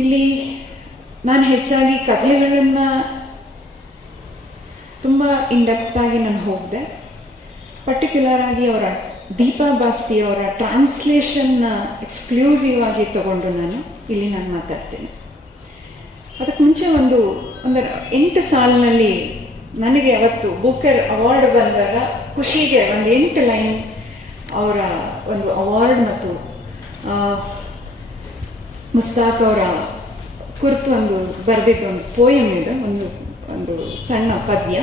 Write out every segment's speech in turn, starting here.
ಇಲ್ಲಿ ನಾನು ಹೆಚ್ಚಾಗಿ ಕಥೆಗಳನ್ನು ತುಂಬ ಇಂಡೆಪ್ತಾಗಿ ನಾನು ಹೋಗಿದೆ. ಪರ್ಟಿಕ್ಯುಲರ್ ಆಗಿ ಅವರ ದೀಪಾ ಬಾಸ್ತಿ ಅವರ ಟ್ರಾನ್ಸ್ಲೇಷನ್ನ ಎಕ್ಸ್ಕ್ಲೂಸಿವ್ ಆಗಿ ತಗೊಂಡು ಇಲ್ಲಿ ನಾನು ಮಾತಾಡ್ತೀನಿ. ಅದಕ್ಕೆ ಮುಂಚೆ ಒಂದು 8 ಸಾಲಿನಲ್ಲಿ ನನಗೆ ಅವತ್ತು ಬೂಕರ್ ಅವಾರ್ಡ್ ಬಂದಾಗ ಖುಷಿಗೆ 8 ಲೈನ್ ಅವರ ಒಂದು ಅವಾರ್ಡ್ ಮತ್ತು ಮುಸ್ತಾಕ್ ಅವರ ಕುರಿತು ಬರೆದಿದ್ದ ಒಂದು ಪೋಯಮ್ ಇದೆ, ಒಂದು ಸಣ್ಣ ಪದ್ಯ.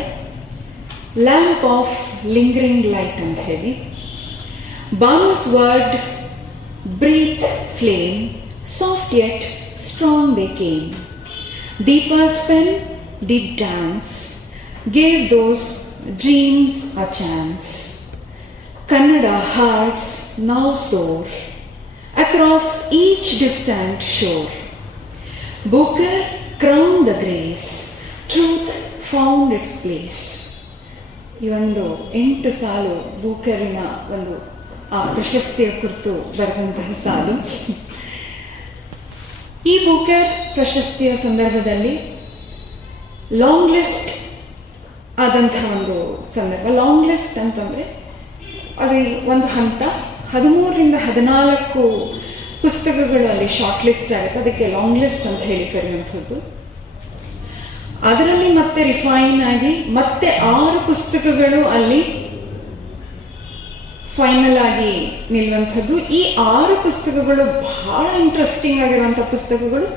ಲ್ಯಾಂಪ್ ಆಫ್ ಲಿಂಗರಿಂಗ್ ಲೈಟ್ ಅಂತ ಹೇಳಿ. Banu's word breath flame, soft yet strong they came. Deepa's pen did dance, gave those dreams a chance. Kannada hearts now soar across each distant shore. Booker crowned the grace, truth found its place. ಈ 8 ಸಾಲು ಬೂಕರಿನ ಪ್ರಶಸ್ತಿಯ ಕುರಿತು ಬರೆದಂತಹ ಸಾಲು. ಈ Booker ಪ್ರಶಸ್ತಿಯ ಸಂದರ್ಭದಲ್ಲಿ long list ಆದಂತಹ ಒಂದು ಸಂದರ್ಭ. ಲಾಂಗ್ ಲಿಸ್ಟ್ ಅಂತಂದರೆ ಅದು ಒಂದು ಹಂತ, 13ರಿಂದ 14 ಪುಸ್ತಕಗಳು ಅಲ್ಲಿ ಶಾರ್ಟ್ ಲಿಸ್ಟ್ ಆಗುತ್ತೆ, ಅದಕ್ಕೆ ಲಾಂಗ್ ಲಿಸ್ಟ್ ಅಂತ ಹೇಳಿ ಕರೆಯುವಂಥದ್ದು. ಅದರಲ್ಲಿ ಮತ್ತೆ ರಿಫೈನ್ ಆಗಿ ಮತ್ತೆ 6 ಪುಸ್ತಕಗಳು ಅಲ್ಲಿ ಫೈನಲ್ ಆಗಿ ನಿಲ್ಲುವಂಥದ್ದು. ಈ 6 ಪುಸ್ತಕಗಳು ಬಹಳ ಇಂಟ್ರೆಸ್ಟಿಂಗ್ ಆಗಿರುವಂಥ ಪುಸ್ತಕಗಳು.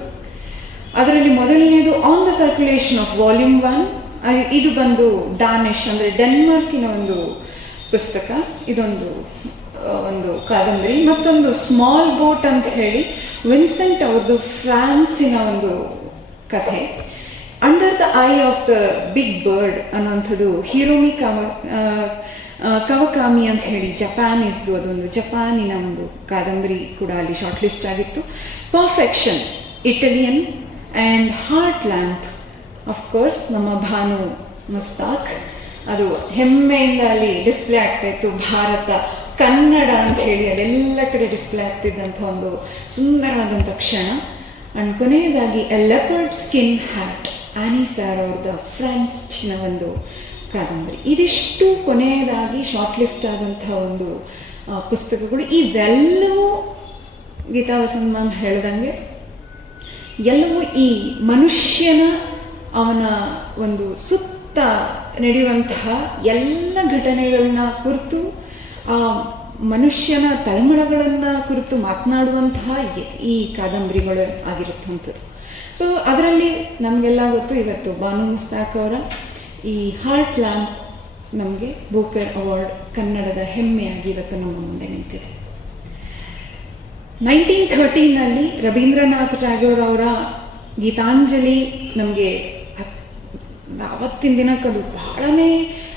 ಅದರಲ್ಲಿ ಮೊದಲನೇದು on the circulation of volume 1. ಇದು ಡಾನಿಷ್ ಅಂದರೆ ಡೆನ್ಮಾರ್ಕಿನ ಒಂದು ಪುಸ್ತಕ. ಇದೊಂದು ಕಾದಂಬರಿ. ಮತ್ತೊಂದು ಸ್ಮಾಲ್ ಬೋಟ್ ಅಂತ ಹೇಳಿ ವಿನ್ಸೆಂಟ್ ಅವ್ರದ್ದು ಫ್ರಾನ್ಸಿನ ಒಂದು ಕಥೆ. Under the eye of the big bird ಅನ್ನುವಂಥದ್ದು ಹಿರೋಮಿ ಕವಕಾಮಿ ಅಂತ ಹೇಳಿ ಜಪಾನೀಸ್ದು, ಅದೊಂದು ಜಪಾನಿನ ಒಂದು ಕಾದಂಬರಿ ಕೂಡ ಅಲ್ಲಿ ಶಾರ್ಟ್ ಲಿಸ್ಟ್ ಆಗಿತ್ತು. Perfection Italian and heart lamp of course ನಮ್ಮ ಭಾನು ಮುಸ್ತಾಕ್. ಅದು ಹೆಮ್ಮೆಯಿಂದ ಅಲ್ಲಿ ಡಿಸ್ಪ್ಲೇ ಆಗ್ತಾ ಇತ್ತು. ಭಾರತ ಕನ್ನಡ ಅಂತ ಹೇಳಿ ಅದೆಲ್ಲ ಕಡೆ ಡಿಸ್ಪ್ಲೇ ಆಗ್ತಿದ್ದಂಥ ಒಂದು ಸುಂದರವಾದಂಥ ಕ್ಷಣ. ಆ್ಯಂಡ್ ಕೊನೆಯದಾಗಿ ಎ ಲೆಪರ್ಡ್ ಸ್ಕಿನ್ ಹ್ಯಾಟ್, ಆನಿ ಸಾರ್ ಅವ್ರದ್ದು ಫ್ರೆಂಚ್ನ ಒಂದು ಕಾದಂಬರಿ. ಇದಿಷ್ಟು ಕೊನೆಯದಾಗಿ ಶಾರ್ಟ್ ಲಿಸ್ಟ್ ಆದಂಥ ಒಂದು ಪುಸ್ತಕಗಳು. ಇವೆಲ್ಲವೂ ಗೀತಾ ವಸಂತ್ ಮ್ಯಾಮ್ ಹೇಳ್ದಂಗೆ ಎಲ್ಲವೂ ಈ ಮನುಷ್ಯನ ಅವನ ಒಂದು ಸುತ್ತ ನಡೆಯುವಂತಹ ಎಲ್ಲ ಘಟನೆಗಳನ್ನ ಕುರಿತು, ಆ ಮನುಷ್ಯನ ತಳಮಳಗಳನ್ನು ಕುರಿತು ಮಾತನಾಡುವಂತಹ ಈ ಕಾದಂಬರಿಗಳು ಆಗಿರುತ್ತಂಥದ್ದು. ಸೊ ಅದರಲ್ಲಿ ನಮಗೆಲ್ಲ ಗೊತ್ತು, ಇವತ್ತು ಬಾನು ಮುಸ್ತಾಕ್ ಅವರ ಈ ಹಾರ್ಟ್ ಲ್ಯಾಂಪ್ ನಮಗೆ ಬೂಕರ್ ಅವಾರ್ಡ್ ಕನ್ನಡದ ಹೆಮ್ಮೆಯಾಗಿ ಇವತ್ತು ನಮ್ಮ ಮುಂದೆ ನಿಂತಿದೆ. 1913ನಲ್ಲಿ ರವೀಂದ್ರನಾಥ್ ಟ್ಯಾಗೋರ್ ಅವರ ಗೀತಾಂಜಲಿ ನಮಗೆ ಆವತ್ತಿನ ದಿನಕ್ಕೆ ಅದು ಬಹಳನೇ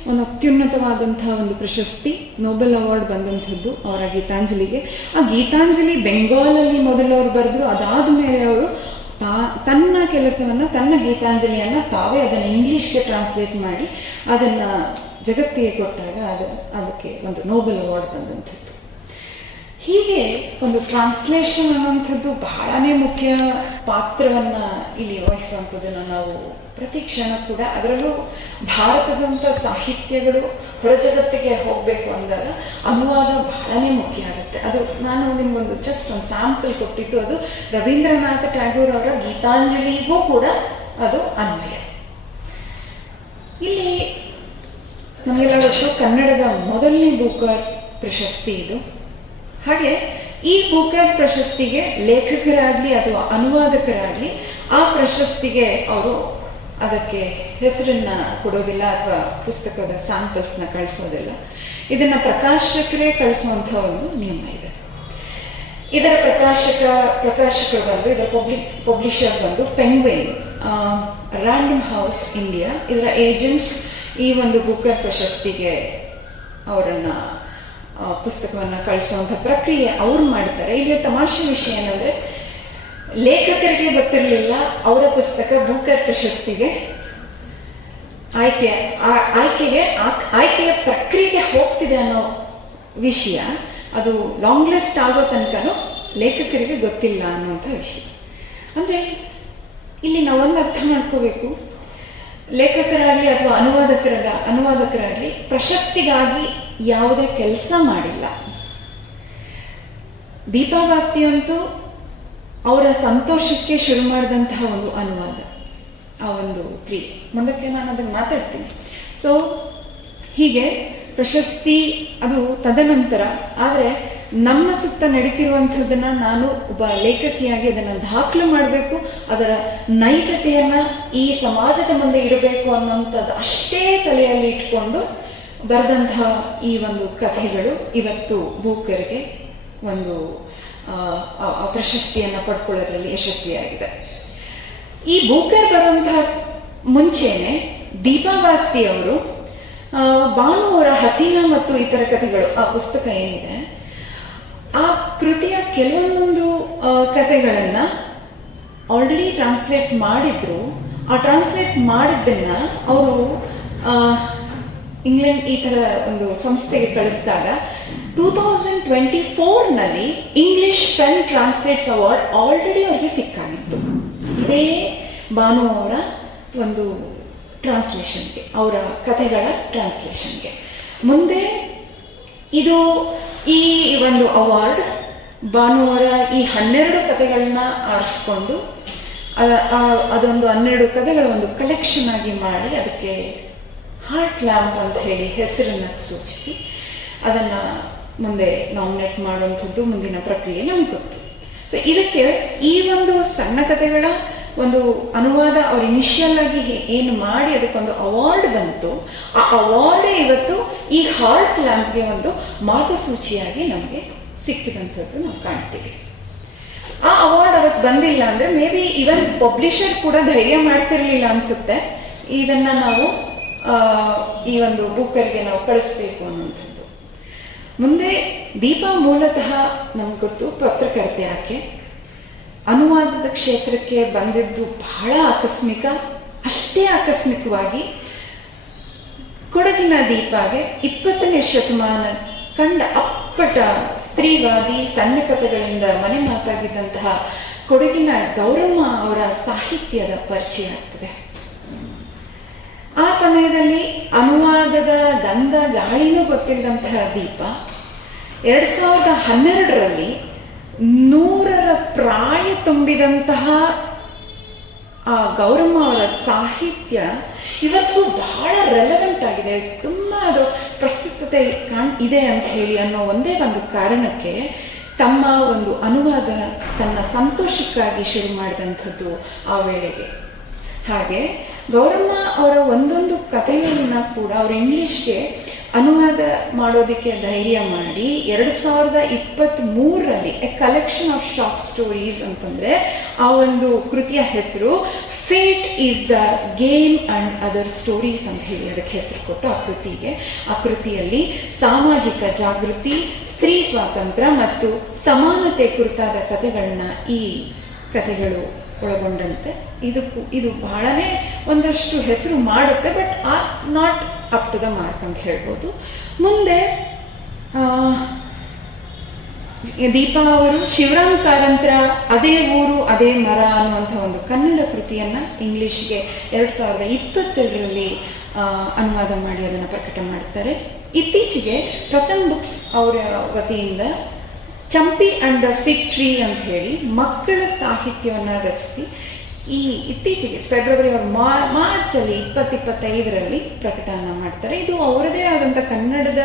ಒಂದು ಅತ್ಯುನ್ನತವಾದಂಥ ಒಂದು ಪ್ರಶಸ್ತಿ, ನೋಬೆಲ್ ಅವಾರ್ಡ್ ಬಂದಂಥದ್ದು ಅವರ ಗೀತಾಂಜಲಿಗೆ. ಆ ಗೀತಾಂಜಲಿ ಬೆಂಗಾಲಲ್ಲಿ ಮೊದಲವರು ಬರೆದ್ರು. ಅದಾದ ಮೇಲೆ ಅವರು ತನ್ನ ಕೆಲಸವನ್ನು, ತನ್ನ ಗೀತಾಂಜಲಿಯನ್ನು ತಾವೇ ಅದನ್ನು ಇಂಗ್ಲೀಷ್ಗೆ ಟ್ರಾನ್ಸ್ಲೇಟ್ ಮಾಡಿ ಅದನ್ನು ಜಗತ್ತಿಗೆ ಕೊಟ್ಟಾಗ ಅದಕ್ಕೆ ಒಂದು ನೋಬೆಲ್ ಅವಾರ್ಡ್ ಬಂದಂಥದ್ದು. ಹೀಗೆ ಒಂದು ಟ್ರಾನ್ಸ್ಲೇಷನ್ ಅನ್ನೋಂಥದ್ದು ಬಹಳನೇ ಮುಖ್ಯ ಪಾತ್ರವನ್ನು ಇಲ್ಲಿ ವಹಿಸುವಂಥದ್ದನ್ನು ನಾವು ಪ್ರತಿ ಕ್ಷಣ ಕೂಡ, ಅದರಲ್ಲೂ ಭಾರತದಂಥ ಸಾಹಿತ್ಯಗಳು ಹೊರ ಜಗತ್ತಿಗೆ ಹೋಗಬೇಕು ಅಂದಾಗ ಅನುವಾದ ಬಹಳನೇ ಮುಖ್ಯ ಆಗುತ್ತೆ. ಅದು ನಾನು ನಿಮಗೊಂದು ಜಸ್ಟ್ ಒಂದು ಸ್ಯಾಂಪಲ್ ಕೊಟ್ಟಿದ್ದು, ಅದು ರವೀಂದ್ರನಾಥ ಟ್ಯಾಗೋರ್ ಅವರ ಗೀತಾಂಜಲಿಗೂ ಕೂಡ ಅದು ಅನ್ವಯ. ಇಲ್ಲಿ ನಮಗೆಲ್ಲ ಗೊತ್ತು ಕನ್ನಡದ ಮೊದಲನೇ ಬೂಕರ್ ಪ್ರಶಸ್ತಿ ಇದು. ಹಾಗೆ ಈ ಬೂಕರ್ ಪ್ರಶಸ್ತಿಗೆ ಲೇಖಕರಾಗಲಿ ಅಥವಾ ಅನುವಾದಕರಾಗಲಿ ಆ ಪ್ರಶಸ್ತಿಗೆ ಅವರು ಅದಕ್ಕೆ ಹೆಸರನ್ನು ಕೊಡೋದಿಲ್ಲ ಅಥವಾ ಪುಸ್ತಕದ ಸ್ಯಾಂಪಲ್ಸ್ನ ಕಳಿಸೋದಿಲ್ಲ. ಇದನ್ನು ಪ್ರಕಾಶಕರೇ ಕಳಿಸುವಂಥ ಒಂದು ನಿಯಮ ಇದೆ. ಇದರ ಪ್ರಕಾಶಕರು ಬಂದು, ಇದರ ಪಬ್ಲಿಷರ್ ಬಂದು ಪೆಂಗ್ವಿನ್, ರ್ಯಾಂಡಮ್ ಹೌಸ್ ಇಂಡಿಯಾ. ಇದರ ಏಜೆಂಟ್ಸ್ ಈ ಒಂದು ಬೂಕರ್ ಪ್ರಶಸ್ತಿಗೆ ಅವರನ್ನು ಪುಸ್ತಕವನ್ನು ಕಳಿಸುವಂಥ ಪ್ರಕ್ರಿಯೆ ಅವ್ರು ಮಾಡ್ತಾರೆ. ಇಲ್ಲಿ ತಮಾಷೆ ವಿಷಯ ಏನಂದರೆ, ಲೇಖಕರಿಗೆ ಗೊತ್ತಿರಲಿಲ್ಲ ಅವರ ಪುಸ್ತಕ ಬೂಕರ್ ಪ್ರಶಸ್ತಿಗೆ ಆಯ್ಕೆಯ ಪ್ರಕ್ರಿಯೆಗೆ ಹೋಗ್ತಿದೆ ಅನ್ನೋ ವಿಷಯ. ಅದು ಲಾಂಗ್ ಲಿಸ್ಟ್ ಆಗೋ ತನಕನೂ ಲೇಖಕರಿಗೆ ಗೊತ್ತಿಲ್ಲ ಅನ್ನುವಂಥ ವಿಷಯ. ಅಂದರೆ ಇಲ್ಲಿ ನಾವೊಂದು ಅರ್ಥ ಮಾಡ್ಕೋಬೇಕು, ಲೇಖಕರಾಗಲಿ ಅಥವಾ ಅನುವಾದಕರಾಗಲಿ ಪ್ರಶಸ್ತಿಗಾಗಿ ಯಾವುದೇ ಕೆಲಸ ಮಾಡಿಲ್ಲ. ದೀಪಾ ಬಾಸ್ತಿಯಂತೂ ಅವರ ಸಂತೋಷಕ್ಕೆ ಶುರು ಮಾಡಿದಂತಹ ಒಂದು ಅನುವಾದ, ಆ ಒಂದು ಕ್ರಿಯೆ. ಮುಂದಕ್ಕೆ ನಾನು ಅದನ್ನು ಮಾತಾಡ್ತೀನಿ. ಸೊ ಹೀಗೆ ಪ್ರಶಸ್ತಿ ಅದು ತದನಂತರ. ಆದರೆ ನಮ್ಮ ಸುತ್ತ ನಡೀತಿರುವಂಥದ್ದನ್ನು ನಾನು ಒಬ್ಬ ಲೇಖಕಿಯಾಗಿ ಅದನ್ನು ದಾಖಲು ಮಾಡಬೇಕು, ಅದರ ನೈಜತೆಯನ್ನು ಈ ಸಮಾಜದ ಮುಂದೆ ಇಡಬೇಕು ಅನ್ನೋಂಥದ್ದು ಅಷ್ಟೇ ತಲೆಯಲ್ಲಿ ಇಟ್ಕೊಂಡು ಬರೆದಂತಹ ಈ ಒಂದು ಕಥೆಗಳು ಇವತ್ತು ಬೂಕರ್ಗೆ ಒಂದು ಪ್ರಶಸ್ತಿಯನ್ನು ಪಡ್ಕೊಳ್ಳೋದ್ರಲ್ಲಿ ಯಶಸ್ವಿಯಾಗಿದೆ. ಈ ಬೂಕರ್ ಬರುವಂತಹ ಮುಂಚೆನೆ ದೀಪಾ ಬಾಸ್ತಿ ಅವರು ಭಾನು ಅವರ ಹಸೀನಾ ಮತ್ತು ಇತರ ಕಥೆಗಳು, ಆ ಪುಸ್ತಕ ಏನಿದೆ, ಆ ಕೃತಿಯ ಕೆಲವೊಂದೊಂದು ಕಥೆಗಳನ್ನು ಆಲ್ರೆಡಿ ಟ್ರಾನ್ಸ್ಲೇಟ್ ಮಾಡಿದ್ರು. ಆ ಟ್ರಾನ್ಸ್ಲೇಟ್ ಮಾಡಿದ್ದನ್ನ ಅವರು ಇಂಗ್ಲೆಂಡ್ ಈ ಥರ ಒಂದು ಸಂಸ್ಥೆಗೆ ಕಳಿಸಿದಾಗ 2024ನಲ್ಲಿ English PEN translates award already ಅವರಿಗೆ ಸಿಕ್ಕಾಗಿತ್ತು, ಇದೇ ಭಾನು ಅವರ ಒಂದು ಟ್ರಾನ್ಸ್ಲೇಷನ್ಗೆ, ಅವರ ಕಥೆಗಳ ಟ್ರಾನ್ಸ್ಲೇಷನ್ಗೆ. ಮುಂದೆ ಇದು ಈ ಒಂದು ಅವಾರ್ಡ್ ಭಾನು ಅವರ ಈ 12 ಕಥೆಗಳನ್ನ ಆರಿಸ್ಕೊಂಡು ಅದೊಂದು 12 ಕಥೆಗಳ ಒಂದು ಕಲೆಕ್ಷನ್ ಆಗಿ ಮಾಡಿ ಅದಕ್ಕೆ ಹಾರ್ಟ್ ಲ್ಯಾಂಪ್ ಅಂತ ಹೇಳಿ ಹೆಸರನ್ನು ಸೂಚಿಸಿ ಅದನ್ನು ಮುಂದೆ ನಾಮಿನೇಟ್ ಮಾಡುವಂಥದ್ದು ಮುಂದಿನ ಪ್ರಕ್ರಿಯೆ ನಮಗೆ ಗೊತ್ತು. ಸೊ ಇದಕ್ಕೆ ಈ ಒಂದು ಸಣ್ಣ ಕಥೆಗಳ ಒಂದು ಅನುವಾದ ಅವ್ರು ಇನಿಷಿಯಲ್ ಆಗಿ ಏನು ಮಾಡಿ ಅದಕ್ಕೊಂದು ಅವಾರ್ಡ್ ಬಂತು. ಆ ಅವಾರ್ಡೇ ಇವತ್ತು ಈ ಹಾರ್ಟ್ ಲ್ಯಾಂಪ್ಗೆ ಒಂದು ಮಾರ್ಗಸೂಚಿಯಾಗಿ ನಮಗೆ ಸಿಕ್ಕಿದಂಥದ್ದು ನಾವು ಕಾಣ್ತೀವಿ. ಆ ಅವಾರ್ಡ್ ಅವತ್ತು ಬಂದಿಲ್ಲ ಅಂದರೆ ಮೇ ಬಿ ಇವನ್ ಪಬ್ಲಿಷರ್ ಕೂಡ ಧೈರ್ಯ ಮಾಡ್ತಿರ್ಲಿಲ್ಲ ಅನ್ಸುತ್ತೆ, ಇದನ್ನು ನಾವು ಈ ಒಂದು ಬುಕ್ಕರ್ಗೆ ನಾವು ಕಳಿಸ್ಬೇಕು ಅನ್ನುವಂಥದ್ದು. ಮುಂದೆ ದೀಪಾ ಮೂಲತಃ ನಮ್ಗೆ ಗೊತ್ತು ಪತ್ರಕರ್ತೆ. ಆಕೆ ಅನುವಾದದ ಕ್ಷೇತ್ರಕ್ಕೆ ಬಂದಿದ್ದು ಬಹಳ ಆಕಸ್ಮಿಕ. ಅಷ್ಟೇ ಆಕಸ್ಮಿಕವಾಗಿ ಕೊಡಗಿನ ದೀಪಾಗೆ 20ನೇ ಶತಮಾನ ಕಂಡ ಅಪ್ಪಟ ಸ್ತ್ರೀವಾದಿ ಸಣ್ಣ ಕಥೆಗಳಿಂದ ಮನೆ ಮಾತಾಗಿದ್ದಂತಹ ಕೊಡಗಿನ ಗೌರಮ್ಮ ಅವರ ಸಾಹಿತ್ಯದ ಪರಿಚಯ ಆಗ್ತದೆ. ಆ ಸಮಯದಲ್ಲಿ ಅನುವಾದದ ಗಂಧ ಗಾಳಿನೂ ಗೊತ್ತಿಲ್ಲದಂತಹ ದೀಪ 2012ರಲ್ಲಿ 100ರ ಪ್ರಾಯ ತುಂಬಿದಂತಹ ಆ ಗೌರಮ್ಮ ಅವರ ಸಾಹಿತ್ಯ ಇವತ್ತು ಬಹಳ ರೆಲೆವೆಂಟ್ ಆಗಿದೆ, ತುಂಬ ಅದು ಪ್ರಸ್ತುತತೆ ಇದೆ ಅಂತ ಹೇಳಿ ಅನ್ನೋ ಒಂದೇ ಒಂದು ಕಾರಣಕ್ಕೆ ತಮ್ಮ ಒಂದು ಅನುವಾದ ತನ್ನ ಸಂತೋಷಕ್ಕಾಗಿ ಶುರು ಮಾಡಿದಂಥದ್ದು ಆ ವೇಳೆಗೆ. ಹಾಗೆ ಗೌರಮ್ಮ ಅವರ ಒಂದೊಂದು ಕಥೆಗಳನ್ನ ಕೂಡ ಅವರು ಇಂಗ್ಲಿಷ್ಗೆ ಅನುವಾದ ಮಾಡೋದಕ್ಕೆ ಧೈರ್ಯ ಮಾಡಿ 2023ರಲ್ಲಿ a collection of short stories ಅಂತಂದರೆ ಆ ಒಂದು ಕೃತಿಯ ಹೆಸರು fate is the game and other stories ಅಂತ ಹೇಳಿ ಅದಕ್ಕೆ ಹೆಸರು ಕೊಟ್ಟು ಆ ಕೃತಿಯಲ್ಲಿ ಸಾಮಾಜಿಕ ಜಾಗೃತಿ, ಸ್ತ್ರೀ ಸ್ವಾತಂತ್ರ್ಯ ಮತ್ತು ಸಮಾನತೆ ಕುರಿತಾದ ಕಥೆಗಳನ್ನ ಈ ಕಥೆಗಳು ಒಳಗೊಂಡಂತೆ ಇದು ಬಹಳನೇ ಒಂದಷ್ಟು ಹೆಸರು ಮಾಡುತ್ತೆ, but not up to the mark ಅಂತ ಹೇಳ್ಬೋದು. ಮುಂದೆ ದೀಪಾ ಅವರು ಶಿವರಾಮ್ ಕಾರಂತರ ಅದೇ ಊರು ಅದೇ ಮರ ಅನ್ನುವಂಥ ಒಂದು ಕನ್ನಡ ಕೃತಿಯನ್ನು ಇಂಗ್ಲಿಷ್ಗೆ 2022ರಲ್ಲಿ ಅನುವಾದ ಮಾಡಿ ಅದನ್ನು ಪ್ರಕಟ ಮಾಡ್ತಾರೆ. ಇತ್ತೀಚೆಗೆ ಪ್ರಥಮ್ ಬುಕ್ಸ್ ಅವರ ವತಿಯಿಂದ ಚಂಪಿ ಆ್ಯಂಡ್ ದ ಫಿಗ್ ಟ್ರೀ ಅಂತ ಹೇಳಿ ಮಕ್ಕಳ ಸಾಹಿತ್ಯವನ್ನು ರಚಿಸಿ ಇತ್ತೀಚೆಗೆ ಫೆಬ್ರವರಿ ಮಾರ್ಚಲ್ಲಿ 2025ರಲ್ಲಿ ಪ್ರಕಟಣೆ ಮಾಡ್ತಾರೆ. ಇದು ಅವರದೇ ಆದಂಥ ಕನ್ನಡದ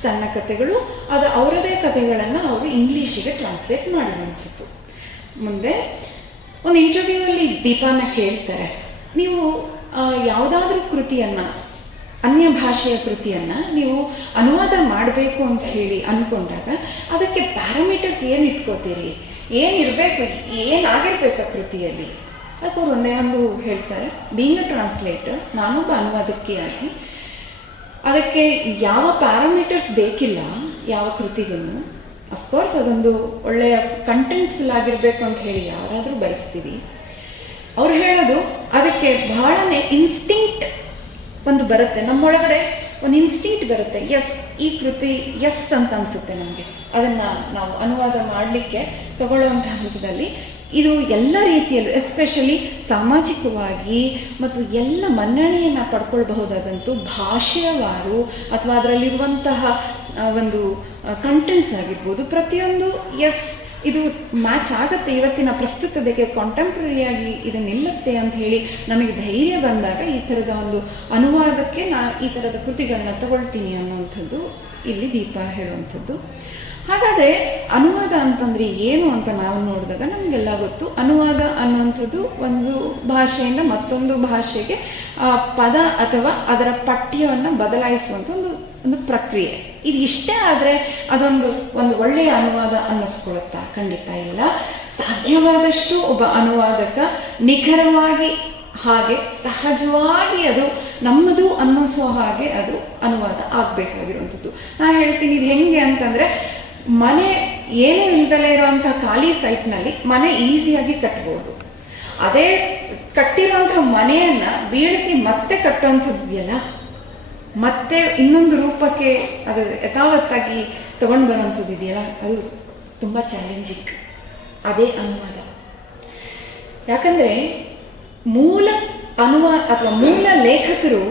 ಸಣ್ಣ ಕಥೆಗಳು, ಅದು ಅವರದೇ ಕಥೆಗಳನ್ನು ಅವರು ಇಂಗ್ಲೀಷಿಗೆ ಟ್ರಾನ್ಸ್ಲೇಟ್ ಮಾಡಿರುವಂಥದ್ದು. ಮುಂದೆ ಒಂದು ಇಂಟರ್ವ್ಯೂವಲ್ಲಿ ದೀಪಾನ ಕೇಳ್ತಾರೆ, ನೀವು ಯಾವುದಾದ್ರೂ ಕೃತಿಯನ್ನು, ಅನ್ಯ ಭಾಷೆಯ ಕೃತಿಯನ್ನು ನೀವು ಅನುವಾದ ಮಾಡಬೇಕು ಅಂತ ಹೇಳಿ ಅಂದ್ಕೊಂಡಾಗ ಅದಕ್ಕೆ ಪ್ಯಾರಾಮೀಟರ್ಸ್ ಏನು ಇಟ್ಕೋತೀರಿ, ಏನಿರಬೇಕು, ಏನಾಗಿರ್ಬೇಕು ಆ ಕೃತಿಯಲ್ಲಿ? ಅದಕ್ಕೆ ಅವ್ರು ಒಂದೇ ಒಂದು ಹೇಳ್ತಾರೆ, ಬೀಯಿಂಗ್ ಅ ಟ್ರಾನ್ಸ್ಲೇಟರ್, ನಾನೊಬ್ಬ ಅನುವಾದಕಿಯಾಗಿ ಅದಕ್ಕೆ ಯಾವ ಪ್ಯಾರಾಮೀಟರ್ಸ್ ಬೇಕಿಲ್ಲ ಯಾವ ಕೃತಿಗೂ. ಅಫ್ಕೋರ್ಸ್ ಅದೊಂದು ಒಳ್ಳೆಯ ಕಂಟೆಂಟ್ಫುಲ್ ಆಗಿರಬೇಕು ಅಂತ ಹೇಳಿ ಯಾರಾದರೂ ಬಯಸ್ತೀವಿ. ಅವ್ರು ಹೇಳೋದು ಅದಕ್ಕೆ ಬಹಳನೇ ಇನ್ಸ್ಟಿಂಕ್ಟ್ ಒಂದು ಬರುತ್ತೆ, ನಮ್ಮೊಳಗಡೆ ಒಂದು ಇನ್ಸ್ಟಿಂಕ್ಟ್ ಬರುತ್ತೆ, ಎಸ್ ಈ ಕೃತಿ ಎಸ್ ಅಂತ ಅನಿಸುತ್ತೆ ನಮಗೆ. ಅದನ್ನು ನಾವು ಅನುವಾದ ಮಾಡಲಿಕ್ಕೆ ತಗೊಳ್ಳುವಂಥ ಹಂತದಲ್ಲಿ ಇದು ಎಲ್ಲ ರೀತಿಯಲ್ಲೂ ಎಸ್ಪೆಷಲಿ ಸಾಮಾಜಿಕವಾಗಿ ಮತ್ತು ಎಲ್ಲ ಮನ್ನಣೆಯನ್ನು ಪಡ್ಕೊಳ್ಬಹುದಾದಂತೂ ಭಾಷೆಯವಾರು ಅಥವಾ ಅದರಲ್ಲಿರುವಂತಹ ಒಂದು ಕಂಟೆಂಟ್ಸ್ ಆಗಿರ್ಬೋದು, ಪ್ರತಿಯೊಂದು ಇದು ಮ್ಯಾಚ್ ಆಗುತ್ತೆ ಇವತ್ತಿನ ಪ್ರಸ್ತುತತೆಗೆ, ಕಾಂಟೆಂಪ್ರರಿಯಾಗಿ ಇದು ನಿಲ್ಲುತ್ತೆ ಅಂತ ಹೇಳಿ ನಮಗೆ ಧೈರ್ಯ ಬಂದಾಗ ಈ ಥರದ ಒಂದು ಅನುವಾದಕ್ಕೆ ಈ ಥರದ ಕೃತಿಗಳನ್ನ ತಗೊಳ್ತೀನಿ ಅನ್ನುವಂಥದ್ದು ಇಲ್ಲಿ ದೀಪ ಹೇಳುವಂಥದ್ದು. ಹಾಗಾದರೆ ಅನುವಾದ ಅಂತಂದರೆ ಏನು ಅಂತ ನಾವು ನೋಡಿದಾಗ ನಮಗೆಲ್ಲ ಗೊತ್ತು. ಅನುವಾದ ಅನ್ನುವಂಥದ್ದು ಒಂದು ಭಾಷೆಯಿಂದ ಮತ್ತೊಂದು ಭಾಷೆಗೆ ಪದ ಅಥವಾ ಅದರ ಪಠ್ಯವನ್ನು ಬದಲಾಯಿಸುವಂಥ ಒಂದು ಪ್ರಕ್ರಿಯೆ. ಇದು ಇಷ್ಟೇ ಆದರೆ ಅದೊಂದು ಒಳ್ಳೆಯ ಅನುವಾದ ಅನ್ನಿಸ್ಕೊಳುತ್ತಾ? ಖಂಡಿತ ಇಲ್ಲ. ಸಾಧ್ಯವಾದಷ್ಟು ಒಬ್ಬ ಅನುವಾದಕ ನಿಖರವಾಗಿ ಹಾಗೆ ಸಹಜವಾಗಿ ಅದು ನಮ್ಮದು ಅನ್ನಿಸೋ ಹಾಗೆ ಅದು ಅನುವಾದ ಆಗಬೇಕಾಗಿರುವಂಥದ್ದು. ನಾನು ಹೇಳ್ತೀನಿ ಇದು ಹೆಂಗೆ ಅಂತಂದರೆ, ಮನೆ ಏನೂ ಇಲ್ದಲೇ ಇರೋವಂಥ ಖಾಲಿ ಸೈಟ್ನಲ್ಲಿ ಮನೆ ಈಸಿಯಾಗಿ ಕಟ್ಬೋದು. ಅದೇ ಕಟ್ಟಿರೋಂಥ ಮನೆಯನ್ನು ಬೀಳಿಸಿ ಮತ್ತೆ ಕಟ್ಟುವಂಥದ್ದು ಇದೆಯಲ್ಲ, ಮತ್ತೆ ಇನ್ನೊಂದು ರೂಪಕ್ಕೆ ಅದು ಯಥಾವತ್ತಾಗಿ ತಗೊಂಡು ಬರುವಂಥದ್ದು ಇದೆಯಲ್ಲ, ಅದು ತುಂಬ ಚಾಲೆಂಜಿಂಗ್. ಅದೇ ಅನುವಾದ. ಯಾಕಂದರೆ ಮೂಲ ಅನುವಾದ ಅಥವಾ ಮೂಲ ಲೇಖಕರು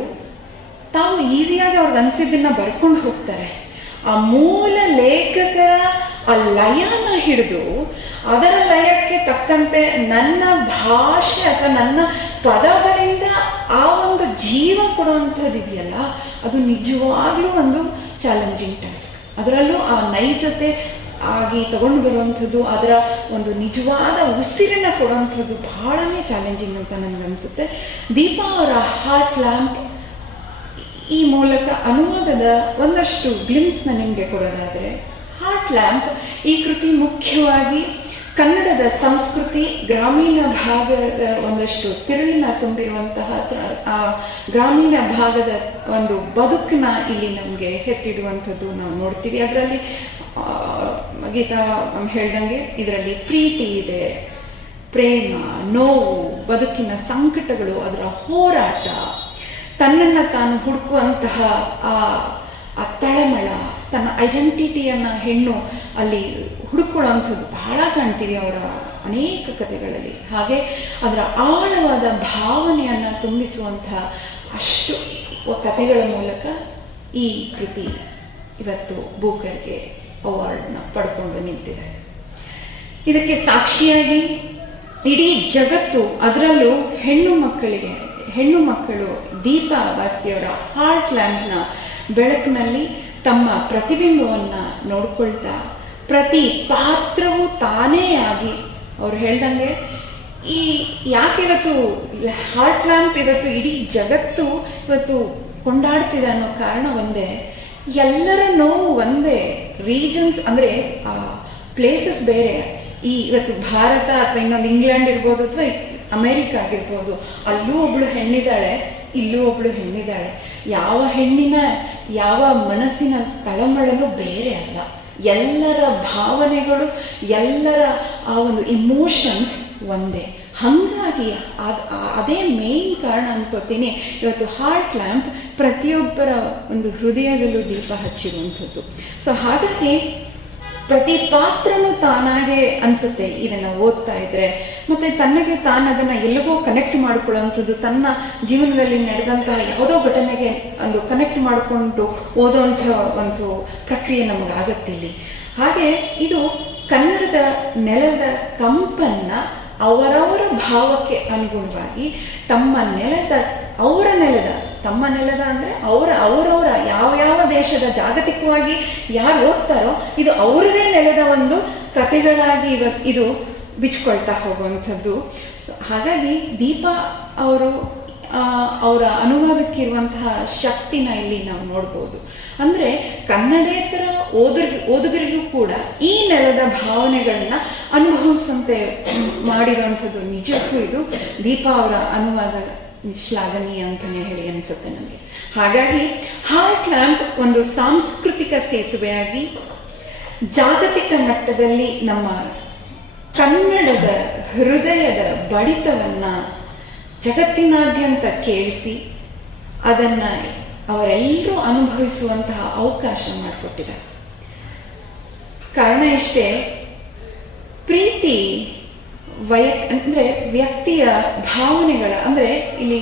ತಾವು ಈಸಿಯಾಗಿ ಅವ್ರಿಗೆ ಅನಿಸಿದ್ದನ್ನು ಬರ್ಕೊಂಡು ಹೋಗ್ತಾರೆ. ಆ ಮೂಲ ಲೇಖಕರ ಆ ಲಯನ ಹಿಡಿದು ಅದರ ಲಯಕ್ಕೆ ತಕ್ಕಂತೆ ನನ್ನ ಭಾಷೆ ಅಥವಾ ನನ್ನ ಪದಗಳಿಂದ ಆ ಒಂದು ಜೀವ ಕೊಡುವಂಥದ್ದು ಇದೆಯಲ್ಲ, ಅದು ನಿಜವಾಗ್ಲೂ ಒಂದು ಚಾಲೆಂಜಿಂಗ್ ಟಾಸ್ಕ್. ಅದರಲ್ಲೂ ಆ ನೈಜತೆ ಆಗಿ ತಗೊಂಡು ಬರುವಂಥದ್ದು, ಅದರ ಒಂದು ನಿಜವಾದ ಉಸಿರನ್ನ ಕೊಡುವಂಥದ್ದು ಬಹಳನೇ ಚಾಲೆಂಜಿಂಗ್ ಅಂತ ನನಗನ್ಸುತ್ತೆ. ದೀಪಾ ಅವರ ಹಾರ್ಟ್ ಲ್ಯಾಂಪ್ ಈ ಮೂಲಕ ಅನುವಾದದ ಒಂದಷ್ಟು ಗ್ಲಿಮ್ಸ್ನ ನಿಮಗೆ ಕೊಡೋದಾದರೆ, ಹಾರ್ಟ್ ಲ್ಯಾಂಪ್ ಈ ಕೃತಿ ಮುಖ್ಯವಾಗಿ ಕನ್ನಡದ ಸಂಸ್ಕೃತಿ, ಗ್ರಾಮೀಣ ಭಾಗದ ಒಂದಷ್ಟು ತಿರುಳಿನ ತುಂಬಿರುವಂತಹ ಗ್ರಾಮೀಣ ಭಾಗದ ಒಂದು ಬದುಕನ್ನ ಇಲ್ಲಿ ನಮಗೆ ಎತ್ತಿಡುವಂಥದ್ದು ನಾವು ನೋಡ್ತೀವಿ. ಅದರಲ್ಲಿ ಗೀತಾ ಹೇಳ್ದಂಗೆ ಇದರಲ್ಲಿ ಪ್ರೀತಿ ಇದೆ, ಪ್ರೇಮ, ನೋವು, ಬದುಕಿನ ಸಂಕಟಗಳು, ಅದರ ಹೋರಾಟ, ತನ್ನನ್ನು ತಾನು ಹುಡುಕುವಂತಹ ಆ ತಳಮಳ, ತನ್ನ ಐಡೆಂಟಿಟಿಯನ್ನು ಹೆಣ್ಣು ಅಲ್ಲಿ ಹುಡುಕೊಳ್ಳುವಂಥದ್ದು ಬಹಳ ಕಾಣ್ತೀವಿ ಅವರ ಅನೇಕ ಕಥೆಗಳಲ್ಲಿ. ಹಾಗೆ ಅದರ ಆಳವಾದ ಭಾವನೆಯನ್ನು ತುಂಬಿಸುವಂತಹ ಅಷ್ಟು ಕಥೆಗಳ ಮೂಲಕ ಈ ಕೃತಿ ಇವತ್ತು ಬೂಕರ್ಗೆ ಅವಾರ್ಡ್ನ ಪಡ್ಕೊಂಡು ನಿಂತಿದೆ. ಇದಕ್ಕೆ ಸಾಕ್ಷಿಯಾಗಿ ಇಡೀ ಜಗತ್ತು, ಅದರಲ್ಲೂ ಹೆಣ್ಣು ಮಕ್ಕಳು ದೀಪಾ ಬಾಸ್ತಿಯವರ ಹಾರ್ಟ್ ಲ್ಯಾಂಪ್ನ ಬೆಳಕಿನಲ್ಲಿ ತಮ್ಮ ಪ್ರತಿಬಿಂಬವನ್ನು ನೋಡ್ಕೊಳ್ತಾ, ಪ್ರತಿ ಪಾತ್ರವೂ ತಾನೇ ಆಗಿ, ಅವ್ರು ಹೇಳ್ದಂಗೆ ಯಾಕೆ ಇವತ್ತು ಹಾರ್ಟ್ ಲ್ಯಾಂಪ್ ಇವತ್ತು ಇಡೀ ಜಗತ್ತು ಇವತ್ತು ಕೊಂಡಾಡ್ತಿದೆ ಅನ್ನೋ ಕಾರಣ ಒಂದೇ, ಎಲ್ಲರ ನೋವು ಒಂದೇ. ರೀಜನ್ಸ್ ಅಂದರೆ ಆ ಪ್ಲೇಸಸ್ ಬೇರೆ. ಇವತ್ತು ಭಾರತ ಅಥವಾ ಇನ್ನೊಂದು ಇಂಗ್ಲೆಂಡ್ ಇರ್ಬೋದು ಅಥವಾ ಅಮೇರಿಕ ಆಗಿರ್ಬೋದು, ಅಲ್ಲೂ ಒಬ್ಳು ಹೆಣ್ಣಿದ್ದಾಳೆ, ಇಲ್ಲೂ ಒಬ್ಳು ಹೆಣ್ಣಿದ್ದಾಳೆ. ಯಾವ ಹೆಣ್ಣಿನ ಯಾವ ಮನಸ್ಸಿನ ತಳಮಳಲು ಬೇರೆ ಅಲ್ಲ. ಎಲ್ಲರ ಭಾವನೆಗಳು, ಎಲ್ಲರ ಆ ಒಂದು ಇಮೋಷನ್ಸ್ ಒಂದೇ. ಹಾಗಾಗಿ ಅದೇ ಮೇನ್ ಕಾರಣ ಅನ್ಕೋತೀನಿ ಇವತ್ತು ಹಾರ್ಟ್ ಲ್ಯಾಂಪ್ ಪ್ರತಿಯೊಬ್ಬರ ಒಂದು ಹೃದಯದಲ್ಲೂ ದೀಪ ಹಚ್ಚಿರುವಂಥದ್ದು. ಸೊ ಹಾಗಾಗಿ ಪ್ರತಿ ಪಾತ್ರನೂ ತಾನಾಗೆ ಅನಿಸುತ್ತೆ ಇದನ್ನು ಓದ್ತಾ ಇದ್ರೆ. ಮತ್ತು ತನ್ನಗೆ ತಾನು ಅದನ್ನು ಎಲ್ಲಿಗೋ ಕನೆಕ್ಟ್ ಮಾಡಿಕೊಳ್ಳುವಂಥದ್ದು, ತನ್ನ ಜೀವನದಲ್ಲಿ ನಡೆದಂತಹ ಯಾವುದೋ ಘಟನೆಗೆ ಒಂದು ಕನೆಕ್ಟ್ ಮಾಡಿಕೊಂಡು ಓದೋವಂಥ ಒಂದು ಪ್ರಕ್ರಿಯೆ ನಮಗಾಗತ್ತೆ ಇಲ್ಲಿ. ಹಾಗೆ ಇದು ಕನ್ನಡದ ನೆಲದ ಕಂಪನ್ನ ಅವರವರ ಭಾವಕ್ಕೆ ಅನುಗುಣವಾಗಿ ತಮ್ಮ ನೆಲದ ಅಂದರೆ ಅವರವರ ಯಾವ ದೇಶದ ಜಾಗತಿಕವಾಗಿ ಯಾರು ಓದ್ತಾರೋ ಇದು ಅವರದೇ ನೆಲದ ಒಂದು ಕಥೆಗಳಾಗಿ ಇದು ಬಿಚ್ಕೊಳ್ತಾ ಹೋಗುವಂಥದ್ದು. ಹಾಗಾಗಿ ದೀಪಾ ಅವರ ಅನುವಾದಕ್ಕಿರುವಂತಹ ಶಕ್ತಿನ ಇಲ್ಲಿ ನಾವು ನೋಡ್ಬೋದು. ಅಂದರೆ ಕನ್ನಡೇತರ ಓದುಗರಿಗೂ ಕೂಡ ಈ ನೆಲದ ಭಾವನೆಗಳನ್ನ ಅನುಭವಿಸಂತೆ ಮಾಡಿರುವಂಥದ್ದು ನಿಜಕ್ಕೂ ಇದು ದೀಪಾ ಅವರ ಅನುವಾದ ಶ್ಲಾಘನೀಯ ಅಂತಲೇ ಹೇಳಿ ಅನಿಸುತ್ತೆ ನನಗೆ. ಹಾಗಾಗಿ ಹಾರ್ಟ್ ಲ್ಯಾಂಪ್ ಒಂದು ಸಾಂಸ್ಕೃತಿಕ ಸೇತುವೆಯಾಗಿ ಜಾಗತಿಕ ಮಟ್ಟದಲ್ಲಿ ನಮ್ಮ ಕನ್ನಡದ ಹೃದಯದ ಬಡಿತವನ್ನು ಜಗತ್ತಿನಾದ್ಯಂತ ಕೇಳಿಸಿ ಅದನ್ನು ಅವರೆಲ್ಲರೂ ಅನುಭವಿಸುವಂತಹ ಅವಕಾಶ ಮಾಡಿಕೊಟ್ಟಿದ್ದಾರೆ. ಕಾರಣ ಇಷ್ಟೇ, ಪ್ರೀತಿ ಅಂದರೆ ವ್ಯಕ್ತಿಯ ಭಾವನೆಗಳ, ಅಂದರೆ ಇಲ್ಲಿ